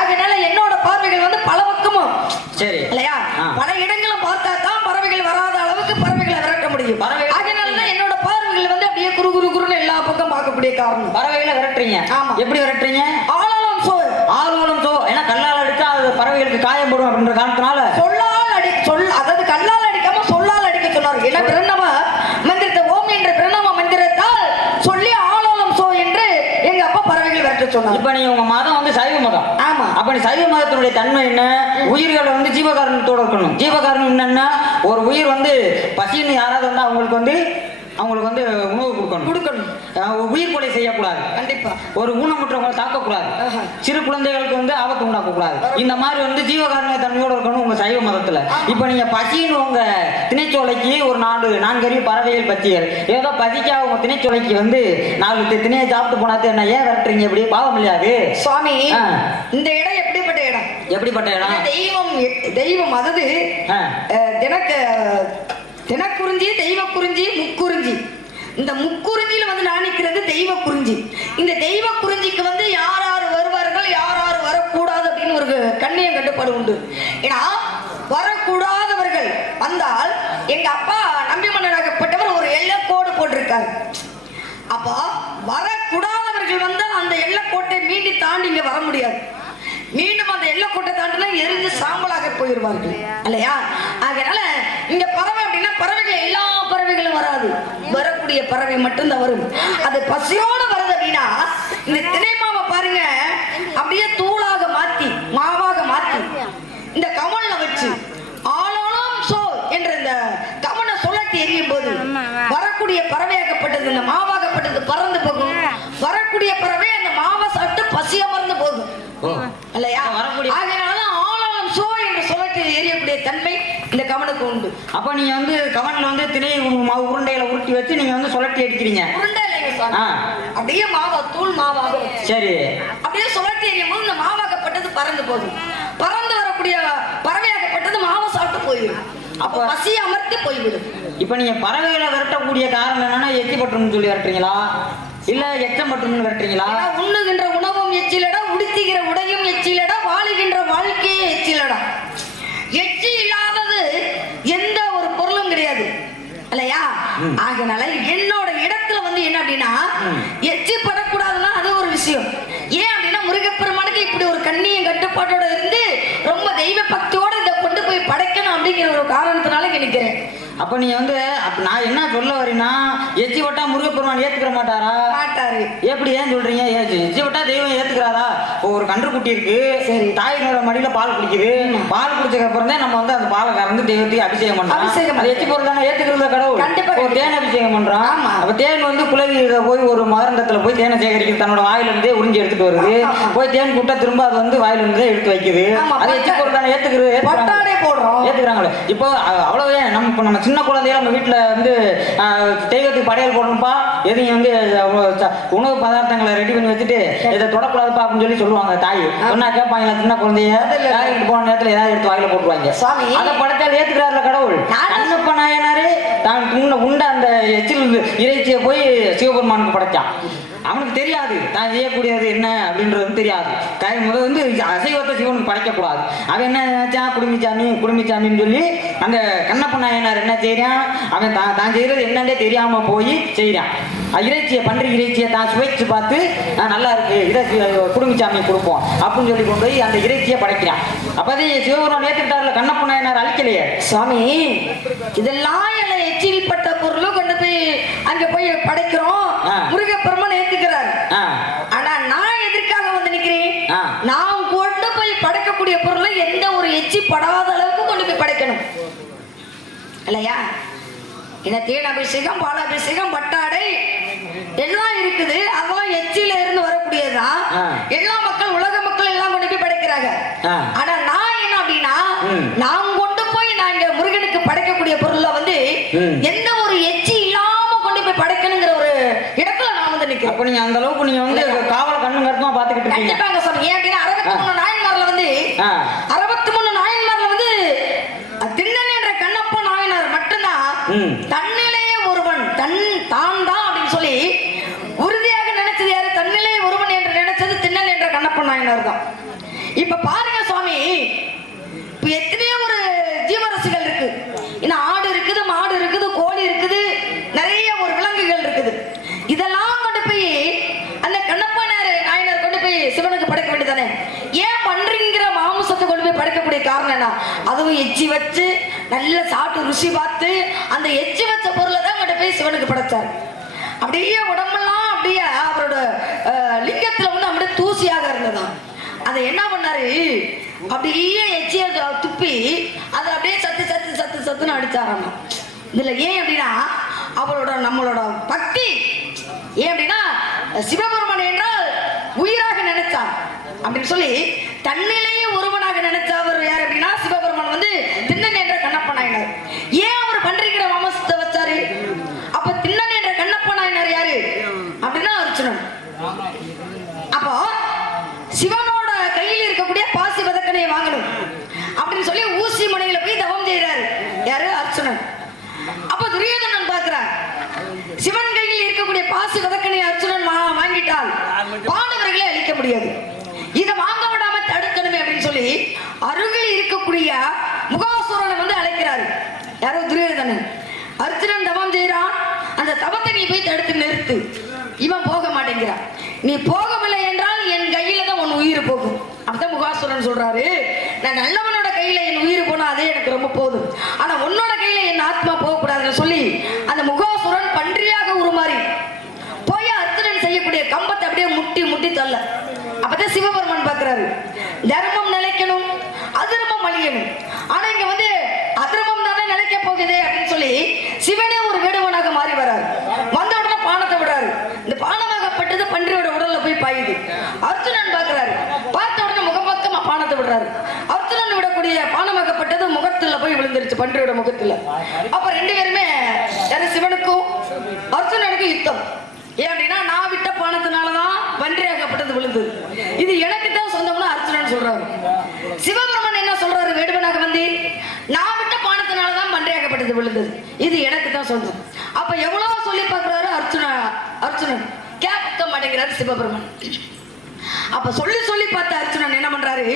அதனால என்னோட பார்வைகள் வந்து பல பக்கமும் சரி இல்லையா, பல இடங்களும் பார்த்தா தான் பறவைகள் வராத அளவுக்கு பறவைகளை விரட்ட முடியும். அதனாலதான் என்னோட பார்வைகள் வந்து அப்படியே குறு குறு குறுன்னு எல்லா பக்கம் பார்க்கக்கூடிய காரணம். பறவைகளை விரட்டுறீங்க. ஆமா. எப்படி விரட்டுறீங்க? ஆளாலும் சோ ஆளும் சோ. ஏன்னா கல்லால் அடிச்சா அது பறவைகளுக்கு காயப்படும் அப்படின்ற காரணத்தினால அதாவது கல்லால் அடிக்காம சொல்லால் அடிக்க சொன்னார். ஏன்னா பிரணவ மந்திரத்தை ஓம் என்ற பிரணவ மந்திரத்தால் சொல்லி ஆளோலம் சோ என்று எங்க அப்பா பறவைகள் விரட்ட சொன்னார். இப்ப நீ உங்க மதம் வந்து சைவ மதம். ஆமா. அப்ப நீ சைவ மதத்தினுடைய தன்மை என்ன? உயிர்களை வந்து ஜீவகாரணத்தோட இருக்கணும். ஜீவகாரணம் என்னன்னா ஒரு உயிர் வந்து பசின்னு யாராவது வந்து அவங்களுக்கு வந்து உணவு கொடுக்கணும். உயிர் கொலை செய்யக்கூடாது. கண்டிப்பா. ஒரு ஊனமுற்றவங்களை தாக்கக்கூடாது. சிறு குழந்தைகளுக்கு வந்து ஆபத்து உண்டாக்க கூடாது. இந்த மாதிரி வந்து ஜீவகாரண தன்மையோட இருக்கணும் உங்க சைவ மதத்துல. இப்ப நீங்க பசின்னு உங்க திணைச்சோலைக்கு ஒரு 4 அறிவு பறவைகள் பத்தியல் ஏதோ பசிக்கா உங்க திணைச்சோலைக்கு வந்து 4 திணையை சாப்பிட்டு போனாது என்ன ஏன் விரட்டுறீங்க? இப்படி பாவம் இல்லையாது சுவாமி? இந்த இடம் எப்படிப்பட்ட இடம்? எப்படிப்பட்ட இடம்? தெய்வம் அதாவது தினக்குறிஞ்சி, தெய்வ குறிஞ்சி, முக்குறிஞ்சி. இந்த முக்குறிஞ்சியில வந்து நான் நிற்கிறது தெய்வ குறிஞ்சி. இந்த தெய்வ குறிஞ்சிக்கு வந்து யார் யார் வருவார்கள், யார் யார் வரக்கூடாது அப்படின்னு ஒரு கண்ணியம் கட்டுப்பாடு உண்டு. ஏன்னா வரக்கூடாதவர்கள் வந்தால் எங்க அப்பா நம்பி மன்னராகப்பட்டவர் ஒரு எல்லைக்கோடு போட்டிருக்காரு. அப்போ வரக்கூடாதவர்கள் வந்தால் அந்த எல்லைக்கோட்டை மீண்டு தாண்டி இங்க வர முடியாது. மீண்டும் அந்த எல்லைக்கோட்டை தாண்டினா எரிஞ்சு சாம்பலாக போயிடுவார்கள் இல்லையா? அதனால இங்க பறவை அப்படின்னா பறவைகள் எல்லா பறவைகளும் வராது. வரக்கூடிய பறவை மட்டும்தான் வரும். அது பசியோட வருது அப்படின்னா இந்த திணை மாவை பாருங்க அப்படியே தூளாக மாத்தி மாவாக மாத்தி இந்த கமல்ல வச்சு ஆளாலும் சோ என்ற இந்த கமலை சுழட்டி எரியும் போது வரக்கூடிய பறவையாகப்பட்டது இந்த மாவாகப்பட்டது பறந்து போகும். வரக்கூடிய பறவை அந்த மாவை சாப்பிட்டு பசி அமர்ந்து போகும் இல்லையா? அதனாலதான் ஆளாலும் சோ என்று சுழட்டி எரியக்கூடிய தன்மை இந்த கமனுக்கு உண்டு. அப்ப நீங்க வந்து கமன்ல வந்து திணை உருண்டையில உருட்டி வச்சு நீங்க வந்து சுழட்டி அடிக்கிறீங்க. உருண்டை அப்படியே மாவா தூள் மாவாக சரி அப்படியே சுழட்டி எரியும் போது இந்த மாவாகப்பட்டது பறந்து போகும். பறந்து வரக்கூடிய பறவையாகப்பட்டது மாவை சாப்பிட்டு போயிடும். அப்ப பசி அமர்த்தி போய்விடும். இப்ப நீங்க பறவைகளை விரட்டக்கூடிய காரணம் என்னன்னா எச்சி பட்டுன்னு சொல்லி விரட்டுறீங்களா இல்ல எச்சம் பட்டுன்னு விரட்டுறீங்களா? உண்ணுகின்ற உணவும் எச்சிலடா, உடுத்துகிற உடையும் எச்சிலடா, வாழுகின்ற வாழ்க்கையே எச்சிலடா. எச்சி இல்லாதது எந்த ஒரு பொருளும் கிடையாது இல்லையா? ஆகையினால என்னோட இடத்துல வந்து என்ன அப்படின்னா எச்சி படக்கூடாதுன்னா அது ஒரு விஷயம். ஏன் அப்படின்னா முருகப்பெருமானுக்கு இப்படி ஒரு கண்ணியம் கட்டுப்பாட்டோட இருந்து ரொம்ப தெய்வ பக்தியோட இதை கொண்டு போய் படைக்கணும் அப்படிங்கிற ஒரு காரணத்தினால நினைக்கிறேன். அப்ப நீங்க வந்து நான் என்ன சொல்ல வரேன்னா எச்சி வட்டா முருகப்பெருமான் ஏத்துக்கிற மாட்டாரா? மாட்டாரு. எப்படி ஏன் சொல்றீங்க? எச்சி வட்டா தெய்வம் ஏத்துக்கிறாரா? ஒரு கன்றுக்குட்டி இருக்கு, தாயினோட மடியில பால் குடிக்குது. பால் குடிச்சதுக்கு அப்புறம் தான் நம்ம வந்து அந்த பாலை கறந்து தெய்வத்துக்கு அபிஷேகம் பண்றோம். அது எச்சி பொருள் தானே ஏத்துக்கிறது கடவுள். ஒரு தேன் அபிஷேகம் பண்றோம். அப்ப தேன் வந்து குலவி போய் ஒரு மகரந்தத்துல போய் தேனை சேகரிக்குது. தன்னோட வாயில இருந்தே உறிஞ்சி எடுத்துட்டு வருது. போய் தேன் கூட்ட திரும்ப அது வந்து வாயில இருந்தே எடுத்து வைக்குது. அது எச்சி பொருள் தானே ஏத்துக்கிறது. ஏத்துக்கிறாங்களே. இப்போ அவ்வளவே நம்ம சின்ன குழந்தைய நம்ம வீட்டுல வந்து தெய்வத்துக்கு படையல் போடணும்ப்பா, எதையும் வந்து உணவு பதார்த்தங்களை ரெடி பண்ணி வச்சுட்டு இதை தொடக்கூடாதுப்பா அப்படின்னு சொல்லி சொல்லுவாங்க தாய். சொன்னா கேட்பாங்க சின்ன குழந்தைய போன நேரத்துல ஏதாவது எடுத்து வாயில போட்டுருவாங்க. அதை படைத்தால் ஏத்துக்கிறாருல கடவுள். கண்ணப்ப நாயனாரே தான் உண்ட அந்த எச்சில் இறைச்சியை போய் சிவபெருமானுக்கு படைச்சான். அவனுக்கு தெரியாது தான் செய்யக்கூடியது என்ன அப்படின்றது தெரியாது. முதல் வந்து அசைவத்தை சிவனுக்கு படைக்கக்கூடாது. அவன் என்ன நினைச்சான், குடும்பிச்சாமின்னு சொல்லி அந்த கண்ணப்ப நாயனார் என்ன செய்யறான், அவன் தான் செய்யறது என்னன்னே தெரியாம போய் செய்யறான். இறைச்சியை பன்றி இறைச்சியை தான் சுவைச்சு பார்த்து நல்லா இருக்கு, இதை குடும்பிச்சாமி கொடுப்போம் அப்படின்னு சொல்லி கொண்டு போய் அந்த இறைச்சியை படைக்கிறான். அப்பதே சிவபெருமான் ஏற்றுக்கிட்டார்ல, கண்ணப்ப நாயனார் அழிக்கலையே. சுவாமி, இதெல்லாம் எச்சில் பட்ட பொருளும் கொண்டு போய் அங்க போய் படைக்கிறோம், முருகப்பெருமான் ஏத்துக்கிறார். ஆனா நான் எதற்காக வந்து நிக்கிறேன், நான் கொண்டு போய் படைக்கக்கூடிய பொருளை எந்த ஒரு எச்சி படாத அளவுக்கு கொண்டு போய் படைக்கணும் இல்லையா? என்ன தேனாபிஷேகம், பாலாபிஷேகம், பட்டாடை எல்லாம் இருக்குது. அதெல்லாம் எச்சில இருந்து வரக்கூடியதுதான். எல்லா மக்கள், உலக மக்கள் எல்லாம் கொண்டு போய் படைக்கிறாங்க. ஆனா நான் என்ன அப்படின்னா, நான் கொண்டு போய் நான் இங்க முருகனுக்கு படைக்கக்கூடிய பொருள்ல வந்து எந்த ஒரு எச்சி இல்லாம கொண்டு போய் படைக்கணுங்கிற ஒரு இடத்துல நான் வந்து நிக்கிறேன். அப்ப நீங்க அந்த அளவுக்கு நீங்க வந்து காவல கண்ணு கருத்துமா பாத்துக்கிட்டு இருக்கீங்க. கண்டிப்பாங்க சார். ஏன் அப்படின்னா 63 நாயன்மார்ல வந்து 63 நாயன்மார்ல வந்து திண்ணன் என்ற கண்ணப்ப நாயனார் மட்டும்தான் தன்னிலேயே ஒருவன் தான் தான் அப்படின்னு சொல்லி உறுதியாக நினைச்சது யாரு? தன்னிலேயே ஒருவன் என்று நினைச்சது திண்ணன் என்ற கண்ணப்ப நாயனார் தான். இப்ப பாருங்க சுவாமி, இப்ப எத்தனையோ ஒரு ஜீவராசிகள் இருக்கு. இன்னும் ஆடு இருக்குது, மாடு இருக்குது, கோழி இருக்குது, நிறைய ஒரு விலங்குகள் இருக்குது. இதெல்லாம் கொண்டு போய் அந்த கண்ணப்ப நாயனார் கொண்டு போய் சிவனுக்கு படைக்க வேண்டியதானே? ஏன் பன்றிங்கிற மாமிசத்தை கொண்டு போய் படைக்கக்கூடிய காரணம் என்ன? அதுவும் எச்சி வச்சு நல்ல சாப்பிட்டு ருசி பார்த்து அந்த எச்சி வச்ச பொருளை தான் கொண்டு போய் சிவனுக்கு படைச்சார். அப்படியே உடம்பெல்லாம் அப்படியே அவரோட லிங்கத்துல வந்து அப்படியே தூசியாக இருந்ததான். அதை என்ன பண்ணாரு, அப்படியே எச்சிய துப்பி அதை அப்படியே சத்து சத்து சத்து சத்துன்னு அடிச்சாராம். இதுல ஏன் அப்படின்னா அவரோட நம்மளோட பக்தி. ஏன் அப்படின்னா சிவபெருமான் என்றால் உயிராக நினைச்சார் அப்படின்னு சொல்லி தன்னிலேயே ஒருவனாக நினைச்சவர் யார் அப்படின்னா சிவபெருமான் வந்து திண்ணன் என்ற கண்ணப்ப நாயனார். ஏன் அவர் பன்றிக்கிற மாமசத்தை வச்சாரு? அப்ப திண்ணன் என்ற கண்ணப்ப நாயனார் யாரு அப்படின்னா அர்ச்சுனன். அப்போ சிவனோட கையில் இருக்கக்கூடிய பாசி வதக்கனையை வாங்கணும் அப்படின்னு சொல்லி ஊசி மனையில போய் தவம் செய்யறாரு யாரு? அர்ச்சுனன். அப்ப துரியோதனன் பார்க்கிறார், சிவன் கையில் இருக்கக்கூடிய பாசி வதக்கனை அர்ச்சுனன் வாங்கிட்டால் பாண்டவர்களை அழிக்க முடியாது, இதை வாங்க விடாம தடுக்கணுமே அப்படின்னு சொல்லி அருகில் இருக்கக்கூடிய முகாசுரனை வந்து அழைக்கிறாரு யாரோ துரியோதனன். அர்ச்சுனன் தவம் செய்யறான், அந்த தவத்தை நீ போய் தடுத்து நிறுத்து. இவன் போக மாட்டேங்கிறான். நீ போகவில்லை என்றால் என் கையில தான் உன் உயிர் போகும். அப்பதான் முகாசுரன் சொல்றாரு, நான் நல்லவனோட கையில என் உயிர் போனா அதே எனக்கு ரொம்ப போதும், ஆனா உன்னோட கையில என் ஆத்மா போகக்கூடாதுன்னு சொல்லி அந்த முகாசுரன் பன்றியாக உருமாறி போய் அர்ச்சுனன் செய்யக்கூடிய கம்பத்தை அப்படியே முட்டி முட்டி தள்ள. அப்பதான் சிவபெருமான் பாக்குறாரு, தர்மம் நிலைக்கணும், அதர்மம் அழியணும். ஆனா இங்க வந்து அதர்மம் தானே நிலைக்க போகுது அப்படின்னு சொல்லி சிவனே ஒரு வேடுவனாக மாறி வராரு. வந்த உடனே பானத்தை விடுறாரு. இந்த பானமாகப்பட்டது பன்றியோட உடல்ல போய் பாயுது. அர்ச்சுனன் பாக்குறாரு, பார்த்த உடனே முகப்பக்கமா பானத்தை விடுறாரு. அர்ச்சுனன் விடக்கூடிய பானமாகப்பட்டது முகத்துல போய் விழுந்துருச்சு, பன்றியோட முகத்துல. அப்ப ரெண்டு பேருமே சிவனுக்கும் அர்ச்சுனனுக்கும் யுத்தம். ஏன் அப்படின்னா நான் விட்ட பானத்தினாலதான் பன்றியாகப்பட்டது விழுந்தது, இது எனக்கு தான் சொந்தம்னு அர்ச்சுனன் சொல்றாரு. சிவபெருமான் என்ன சொல்றாரு, வேடுவனாக வந்து நான் விட்ட பானத்தினாலதான் பன்றியாகப்பட்டது விழுந்தது, இது எனக்கு தான் சொந்தம். அப்ப எவ்வளவு சொல்லி பார்க்கிறாரு அர்ச்சுனன் கேட்க மாட்டேங்கிறாரு சிவபெருமான். அப்ப சொல்லி சொல்லி பார்த்த அர்ச்சுனன் என்ன பண்றாரு,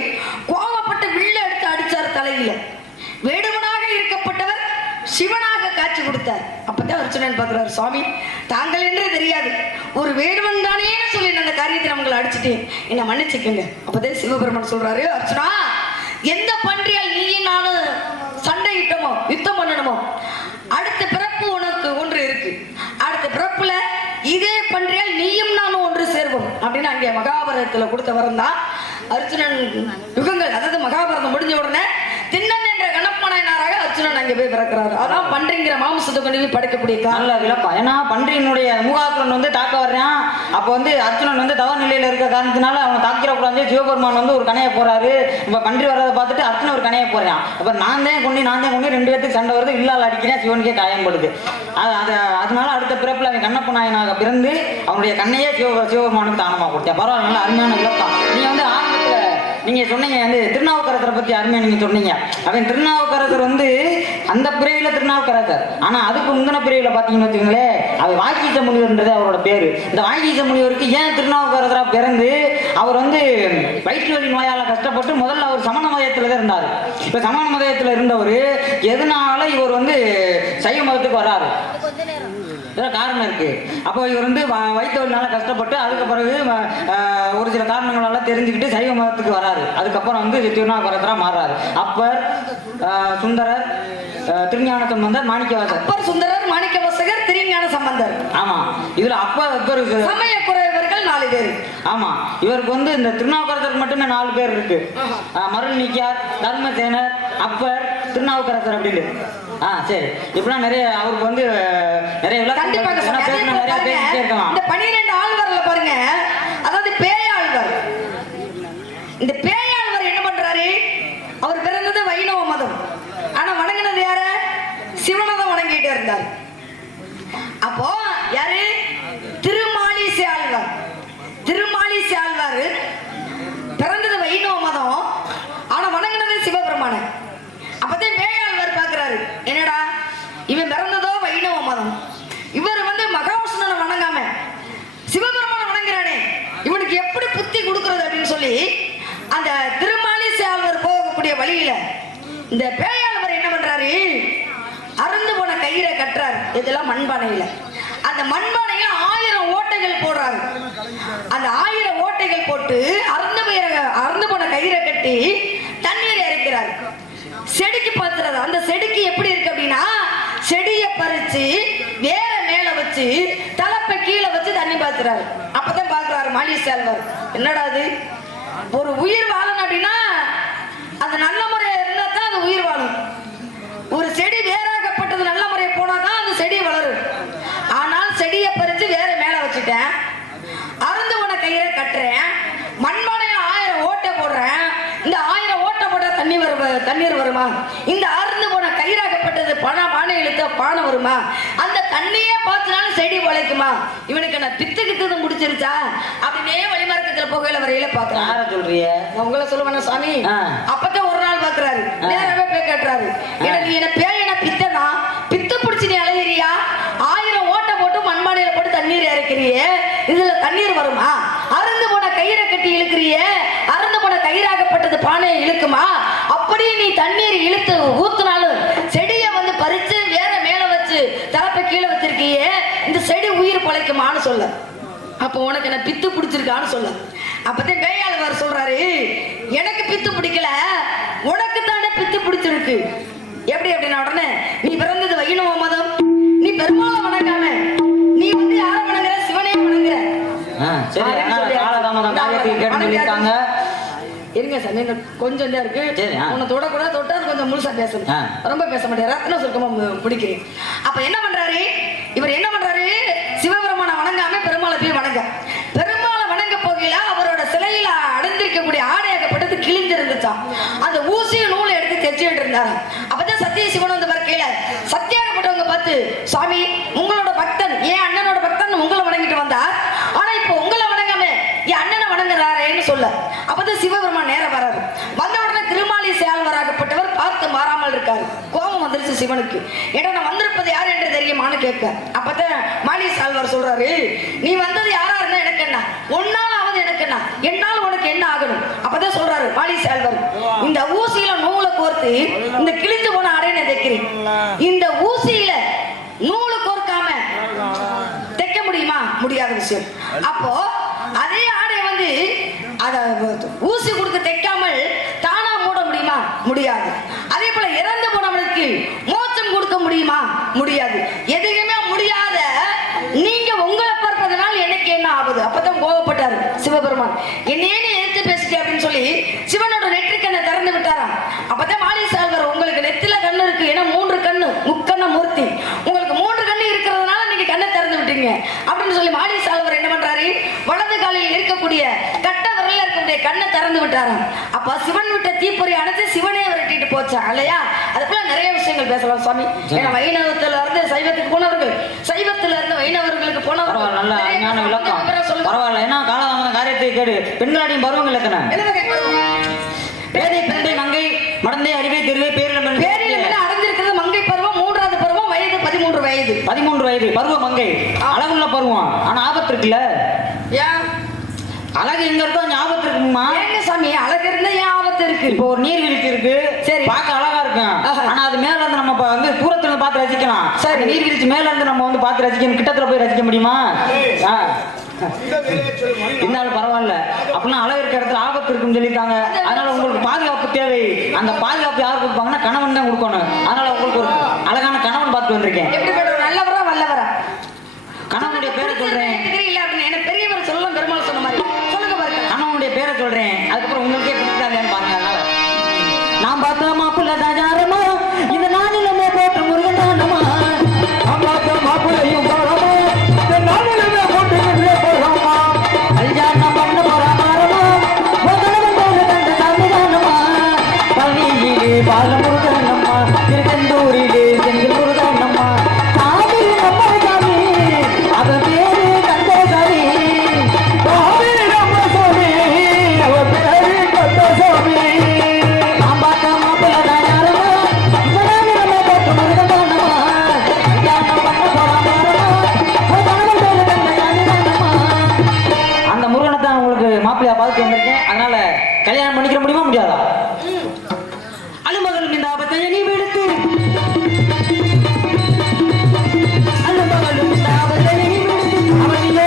கோவப்பட்டு வில்ல எடுத்து அடிச்சாரு தலையில. வேடுவனாக இருக்கப்பட்டவர் சிவனாக காட்சி கொடுத்தார். அப்பதான் அர்ச்சுனன் பார்க்கிறார், சுவாமி தாங்கள் என்றே தெரியாது, ஒரு வேடுவன் தானே சொல்லி அந்த காரியத்தை நம்மளை அடிச்சுட்டேன், என்ன மன்னிச்சுக்கங்க. அப்பதான் சிவபெருமான் சொல்றாரு, அர்ச்சுனா எந்த பன்றியால் நீயும் நானும் சண்டையிட்டோமோ யுத்தம் பண்ணணுமோ அடுத்த பிறப்பு உனக்கு ஒன்று இருக்கு, அடுத்த பிறப்புல இதே பன்றியால் நீயும் நானும் ஒன்று சேர்வோம் அப்படின்னு அங்கே மகாபாரதத்துல கொடுத்த வரம் தான் அர்ச்சுனன். யுகங்கள் அதாவது மகாபாரதம் முடிஞ்ச உடனே திண்ணன் என்ற கண்ணப்ப நாயனாராக அர்ச்சுனன் அங்கே போய் பிறக்கிறாரு. அதான் பன்றிங்கிற மாமிசத்தை கொண்டு போய் படைக்கக்கூடிய காரணம். ஏன்னா பன்றியினுடைய முகாசுரன் வந்து தாக்க வர்றான். அப்ப வந்து அர்ச்சுனன் வந்து தவ நிலையில இருக்க காரணத்தினால அவன் தாக்கிறக்கூடாது. சிவபெருமான் வந்து ஒரு கணையை போறாரு. இப்ப பன்றி வர்றதை பார்த்துட்டு அர்ச்சுனன் ஒரு கணையை போறான். அப்ப நான் தான் கொண்டு 2 பேருக்கு சண்டை வருது, இல்லால் அடிக்கிறேன், சிவனுக்கே காயம்படுது. அதனால அடுத்த பிறப்புல அவன் கண்ணப்ப நாயனாக பிறந்து அவனுடைய கண்ணையே சிவபெருமானுக்கு தானமா கொடுத்தேன். பரவாயில்ல, அருமையான விளக்கம். நீ வந்து ஆரம்பத்துல நீங்க சொன்னீங்க வந்து திருநாவுக்கரசரை பத்தி அருமையா நீங்க சொன்னீங்க. அவன் திருநாவுக்கரசர் வந்து அந்த பிரிவில திருநாவுக்கரசர். ஆனா அதுக்கு முந்தின பிரிவில பாத்தீங்கன்னு வச்சுக்கோங்களேன், அவர் வாகீச முனிவர்ன்றது அவரோட பேரு. இந்த வாகீச முனிவருக்கு ஏன் திருநாவுக்கரசரா பிறந்து அவர் வந்து வயிற்று வலி நோயால கஷ்டப்பட்டு முதல்ல அவர் சமண மதத்துல தான் இருந்தார். இப்ப சமண மதத்துல இருந்தவர் எதனால இவர் வந்து சைவ மதத்துக்கு வராரு காரணம் இருக்கு. அப்போ இவர் வந்து வயிற்று வலினால கஷ்டப்பட்டு அதுக்கு பிறகு ஒரு சில காரணங்களால தெரிஞ்சுக்கிட்டு சைவ மதத்துக்கு வராரு. அதுக்கப்புறம் வந்து திருநாவுக்கரசரா மாறாரு. அப்பர், சுந்தரர், திருஞான சம்பந்தர், மாணிக்கவாசகர். அப்பர், சுந்தரர், மாணிக்கவாசகர், திருஞான சம்பந்தர். ஆமா, இதுல அப்பர் சமய குறைவர்கள் 4 பேர். ஆமா, இவருக்கு வந்து இந்த திருநாவுக்கரசருக்கு மட்டுமே 4 பேர் இருக்கு. மருள் நீக்கியார், தர்மசேனர், அப்பர், திருநாவுக்கரசர் அப்படின்னு. சரி, இப்பெல்லாம் நிறைய அவருக்கு வந்து நிறைய கண்டிப்பாக இந்த 12 ஆழ்வார்ல பாருங்க, அதாவது பேயாழ்வார். இந்த பேயாழ்வார் என்ன பண்றாரு? அவர் பிறந்தது வைணவ மதம், ஆனா வணங்கினது யார? சிவனதான் வணங்கிட்டே இருந்தார். அப்போ யாரு? திருமாலிசை ஆழ்வார். திருமாலிசை ஆழ்வார் பிறந்தது வைணவ மதம், ஆனா வணங்கினது சிவபெருமான. அப்பதான் பேயாழ்வார் பாக்குறாரு, என்னடா இவன் பிறந்ததோ வைணவ மதம், இவர் வந்து மகாவிஷ்ணுவை வணங்காம சிவபெருமான வணங்குறானே, இவனுக்கு எப்படி புத்தி கொடுக்கறது அப்படின்னு சொல்லி அந்த திருமாலிசை ஆழ்வார் போகக்கூடிய வழியில இந்த பேயாழ்வார் என்ன பண்றாரு? அறுந்து போன கயிறை கட்டுறாரு. இதெல்லாம் மண்பானையில. அந்த மண்பானையில 1000 ஓட்டைகள் போடுறாரு. அந்த 1000 ஓட்டைகள் போட்டு அறுந்து போன கயிறை கட்டி தண்ணீரை இறைக்கிறார். செடிக்கு பாத்துறாரு. அந்த செடிக்கு எப்படி இருக்கு அப்படின்னா, செடியை பறிச்சு வேற மேல வச்சு தலைப்பை கீழே வச்சு தண்ணி பாத்துறாரு. அப்பதான் பாக்குறாரு மாலிசை ஆழ்வார், என்னடா அது, ஒரு உயிர் வாழணும் அப்படின்னா அது நல்ல முறையா இருந்தா தான் அது உயிர் வாழும். ஒரு செடி வேறாகப்பட்டது நல்ல முறையை போனாதான் அந்த செடி வளரும். ஆனால் செடியை பறிச்சு வேற மேல வச்சுட்டேன், அறுந்து போன கயிறை கட்டுறேன், மண்பானையில 1000 ஓட்டை போடுறேன். இந்த 1000 ஓட்டை போட்டா தண்ணீர் வருமா? இந்த அறுந்து போன கயிறாகப்பட்டது பானை இழுத்த பானை வருமா? அந்த தண்ணியே பார்த்துனாலும் செடி உழைக்குமா? இவனுக்கு என்ன பித்து கித்து முடிச்சிருச்சா அப்படின்னே வழிமரக்கத்துல புகையில வரையில பாக்குறாரு. சொல்றிய உங்களை சொல்லுவான சாமி. அப்பதான் ஒரு நாள் பாக்குறாரு, நேரவே போய் கேட்டுறாரு, நீ என்ன பேய் என்ன பித்தனா? பித்து பிடிச்சி நீ அழகிறியா? 1000 ஓட்டை போட்டு மண்பானையில போட்டு தண்ணீர் இறக்கிறியே, இதுல தண்ணீர் வருமா? அறுந்து போன கயிறை கட்டி இழுக்கிறியே, அறுந்து போன கயிறாகப்பட்டது பானையை இழுக்குமா? அப்படி நீ தண்ணீர் இழுத்து ஊத்துனாலும் செடியை வந்து பறிச்சு வேற மேல வச்சு தலைப்பை கீழே வச்சிருக்கியே, இந்த செடி உயிர் பொழைக்குமான்னு சொல்ல. அப்ப உனக்கு என்ன பித்து பிடிச்சிருக்கான்னு சொல்ல. அப்பதான் பேயாழ்வார் சொல்றாரு, எனக்கு பித்து பிடிக்கல, உனக்கு தானே பித்து பிடிச்சிருக்கு. எப்படி அப்படின்னா, உடனே நீ பிறந்தது வைணவ மதம், நீ பெருமாளை வணங்காம நீ வந்து யார வணங்குற? சிவனே வணங்குற. இருங்க சார், நீங்க கொஞ்சம் தான் இருக்கு, உன்னை தொட கூட தொட்டா கொஞ்சம் முழுசா பேசணும், ரொம்ப பேச மாட்டேன், ரத்ன சுருக்கமா பிடிக்கிறேன். அப்ப என்ன பண்றாரு இவர்? என்ன பண்றாரு? சிவபெருமான வணங்காம பெருமாளை போய் வணங்க. பெருமாளை வணங்க போகையில அவரோட சிலையில அடைந்திருக்கக்கூடிய ஆடையாகப்பட்டது கிழிஞ்சிருந்துச்சான். அந்த ஊசியும் நூலை எடுத்து தைச்சுட்டு இருந்தாரு. அப்பதான் சத்திய சிவன் வந்து வரைக்கையில சத்தியாகப்பட்டவங்க பார்த்து, சுவாமி உங்களோட பக்தன், என் அண்ணனோட பக்தன் உங்களை வணங்கிட்டு வந்தார், ஆனா இப்போ உங்களை வணங்காம என் அண்ணனை வணங்குறாரேன்னு சொல்ல. அப்பதான் சிவபெருமான் நேரம் வராரு. வந்த உடனே திருமாலிசை ஆழ்வாராகப்பட்டவர் பார்த்து மாறாமல் இருக்காரு. கோபம் வந்துருச்சு சிவனுக்கு. ஏன்னா நான் வந்திருப்பது யார் என்று தெரியுமான்னு கேட்க. அப்பதான் மாலிசை ஆழ்வார் சொல்றாரு, நீ வந்தது யாரா இருந்தா எனக்கு என்ன, ஒன்னால ஆவது எனக்கு என்ன, என்னால் உனக்கு என்ன ஆகணும்? அப்பதான் சொல்றாரு மாலிசை ஆழ்வார், இந்த ஊசியில நூலை கோர்த்து இந்த கிழிஞ்சு போன அடையை தைக்கிறேன், இந்த ஊசியில நூலு கோர்க்காம தைக்க முடியுமா? முடியாத விஷயம். அப்போ அதே ஆடை வந்து அத ஊசி கொடுத்து தைக்காமல் தானா மூட முடியுமா? முடியாது. அதே போல இறந்து போனவனுக்கு மோட்சம் கொடுக்க முடியுமா? முடியாது. எதுவுமே முடியாத நீங்க உங்களை பார்ப்பதனால் எனக்கு என்ன ஆகுது? அப்பதான் கோபப்பட்டாரு சிவபெருமான். என்னேன்னு எடுத்து பேசிக்க அப்படின்னு சொல்லி சிவனோட நெற்றி கண்ணை திறந்து விட்டாராம். அப்பதான் மாலிசை ஆழ்வார், உங்களுக்கு நெத்தில கண்ணு இருக்கு, ஏன்னா 3 கண்ணு, முக்கண்ண மூர்த்தி, உங்களுக்கு 3 கண்ணு இருக்கிறதுனால நீங்க கண்ணை திறந்து விட்டீங்க அப்படின்னு சொல்லி மாலிசை ஆழ்வார் என்ன பண்றாரு? வலது காலில் இருக்கக்கூடிய கட்ட விரல்ல இருக்கக்கூடிய கண்ணை திறந்து விட்டாராம். அப்ப சிவன் விட்ட தீப்பொறி அணைச்சு சிவனே விரட்டிட்டு போச்சா இல்லையா? அதுக்குள்ள நிறைய விஷயங்கள் பேசலாம் சுவாமி. ஏன்னா வைணவத்துல இருந்து சைவத்துக்கு போனவர்கள், சைவத்துல இருந்து வைணவர்களுக்கு போனவர்கள் நல்ல ஞான விளக்கம் பரவாயில்ல. ஏன்னா காலதாமத காரியத்தை கேடு பெண்களாடியும் பருவங்கள் எத்தனை? மடந்தை அறிவை தெருவே பேரில் பேரில் அடைஞ்சிருக்கிறது மங்கை பருவம், 3வது பருவம், வயது 13 வயது. 13 வயது பருவ மங்கை, அழகுள்ள பருவம். ஆனா ஆபத்து இருக்குல்ல. ஏன் அழகு எங்க இருக்கோ அங்க ஆபத்து இருக்குமா? ஏங்க சாமி, அழகு இருந்தா ஏன் ஆபத்து இருக்கு? இப்போ ஒரு நீர்வீழ்ச்சி இருக்கு, சரி, பார்க்க அழகா இருக்கும். ஆனா அது மேல இருந்து நம்ம வந்து தூரத்துல இருந்து பார்த்து ரசிக்கலாம். சரி, நீர்வீழ்ச்சி மேல இருந்து நம்ம வந்து பார்த்து ரசிக்கணும், கிட்டத்துல போய் ரசிக்க முடியுமா? இருந்தாலும் பரவாயில்ல. அப்படின்னா அழகு இருக்க இடத்துல ஆபத்து இருக்குன்னு சொல்லியிருக்காங்க. அதனால உங்களுக்கு பாதுகாப்பு தேவை. அந்த பாதுகாப்பு யார் கொடுப்பாங்கன்னா கணவன் தான் கொடுக்கணும். அதனால உங்களுக்கு ஒரு அழகான கணவன் பார்த்து வந்திருக்கேன். நல்லவரா வல்லவரா? கணவனுடைய பேரை சொல்றேன். எனக்கு பெரியவர் சொல்லலாம், பெருமாள் சொன்ன மாதிரி சொல்லுங்க பாருங்க. கணவனுடைய பேரை சொல்றேன், அதுக்கப்புறம் உங்களுக்கே பிடிக்காதுன்னு பாருங்க. அதனால நான் பார்த்த மாப்பிள்ள தாஜாரமா, இந்த நாளிலுமே போட்டு முருகன் தானமா, நான் பார்த்த மாப்பிள்ளையும் போறமா, இந்த நாளிலுமே போட்டு போறோமா, கல்யாணம் பண்ண போறாமாரமா, முதல்வன் போல கண்ட சாமி தானமா, பழனியிலே பாலமுருகனம்மா, திருச்செந்தூரிலே செந்தில் முருகனம்மா, சாமி நம்ம சாமி, அவ பேரு கந்தசாமி, சாமி நம்ம சாமி, அவ பேரு கந்தசாமி. நான் பார்த்த மாப்பிள்ளை தாயாரமா, இதனால நம்ம போட்டு முருகன் தானமா, கல்யாணம் பண்ண போறாமாரமா, முதல்வன் போல கண்ட சாமி தானமா. அந்த முருகனை தான் உங்களுக்கு மாப்பிள்ளையா பார்த்து வந்திருக்கேன். அதனால கல்யாணம் பண்ணிக்கிற முடியுமா முடியாதா? அலுமகளும் இந்த ஆபத்தை நீ விடுத்து, அலுமகளும் இந்த ஆபத்தை நீ விடுத்து, அவனிலே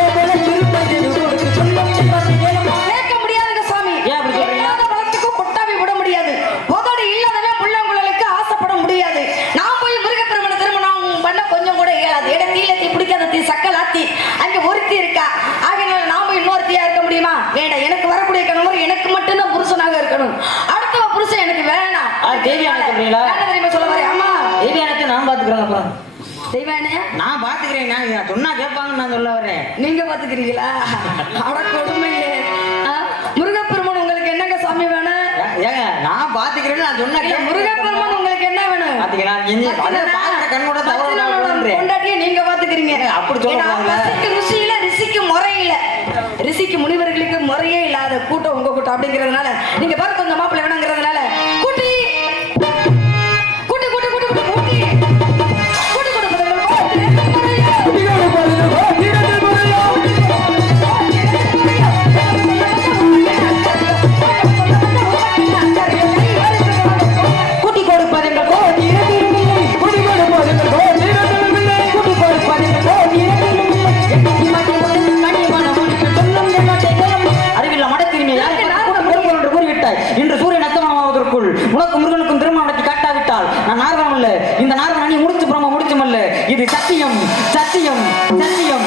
இருப்பது கொடுத்து சொல்லும் என்பதை கேளுமா. கேட்க முடியாதுங்க சாமி. ஏன் அப்படி சொல்றீங்க? இல்லாத வளர்த்துக்கும் கொட்டாவி விட முடியாது. போதோடு இல்லாதவன் புள்ளங்குழலுக்கு ஆசைப்பட முடியாது. நான் போய் முருகப்பெருமனை திருமணம் பண்ண கொஞ்சம் கூட இயலாது. இடம் தீலத்தி பிடிக்காத தீ சக்கலாத்தி அங்க ஒருத்தி இருக்கா. ஆகையினால நான் போய் இன்னொருத்தியா இருக்க முடியுமா? வேண்டாம். எனக்கு வரக்கூடிய கணவர் எனக்கு மட்டும்தான் புருஷனாக இருக்கணும். அடுத்தவ புருஷன் எனக்கு வேணாம். தேவியான சொல்றீங்களா? தெரியுமா சொல்ல வரேன். ஆமா, தேவியானத்தை நான் பாத்துக்கிறேன். அப்புறம் தெய்வானே நான் பாத்துக்கிறேன். நான் சொன்னா கேட்பாங்கன்னு நான் சொல்ல வரேன். நீங்க பாத்துக்கிறீங்களா? அட கொடுமையே. முருகப்பெருமான் உங்களுக்கு என்னங்க சாமி வேணும்? ஏங்க நான் பாத்துக்கிறேன்னு நான் சொன்னா முருகப்பெருமான் உங்களுக்கு என்ன வேணும்? கண்ணோட கொண்டாட்டியே நீங்க பாத்துக்கிறீங்க. அப்படி சொல்லுவாங்க. ருசியில ரிசிக்கு முறையில ரிசிக்கு முனிவர்களுக்கு முறையே இல்லாத கூட்டம் உங்க கூட்டம் அப்படிங்கிறதுனால நீங்க பாரு கொஞ்சம் மாப்பிள்ளை வேணுங்கிறதுனால கூட்டி கூட்டி கூட்டி கூட்டி கூட்டி கூட்டி கூட்டி கூட்டி கொடுப்பதெங்கள் அறிவில்ல மடத்திருமே இன்று சூரியன் அத்தமாவதற்குள் உனக்கு முருகனுக்கும் திருமணத்தை காட்டாவிட்டால் நான் நார்வம் அல்ல. இந்த நார்வம் நீ முடிச்சு பிரம்ம முடிச்சும் அல்ல. இது சத்தியம் சத்தியம் சத்தியம்.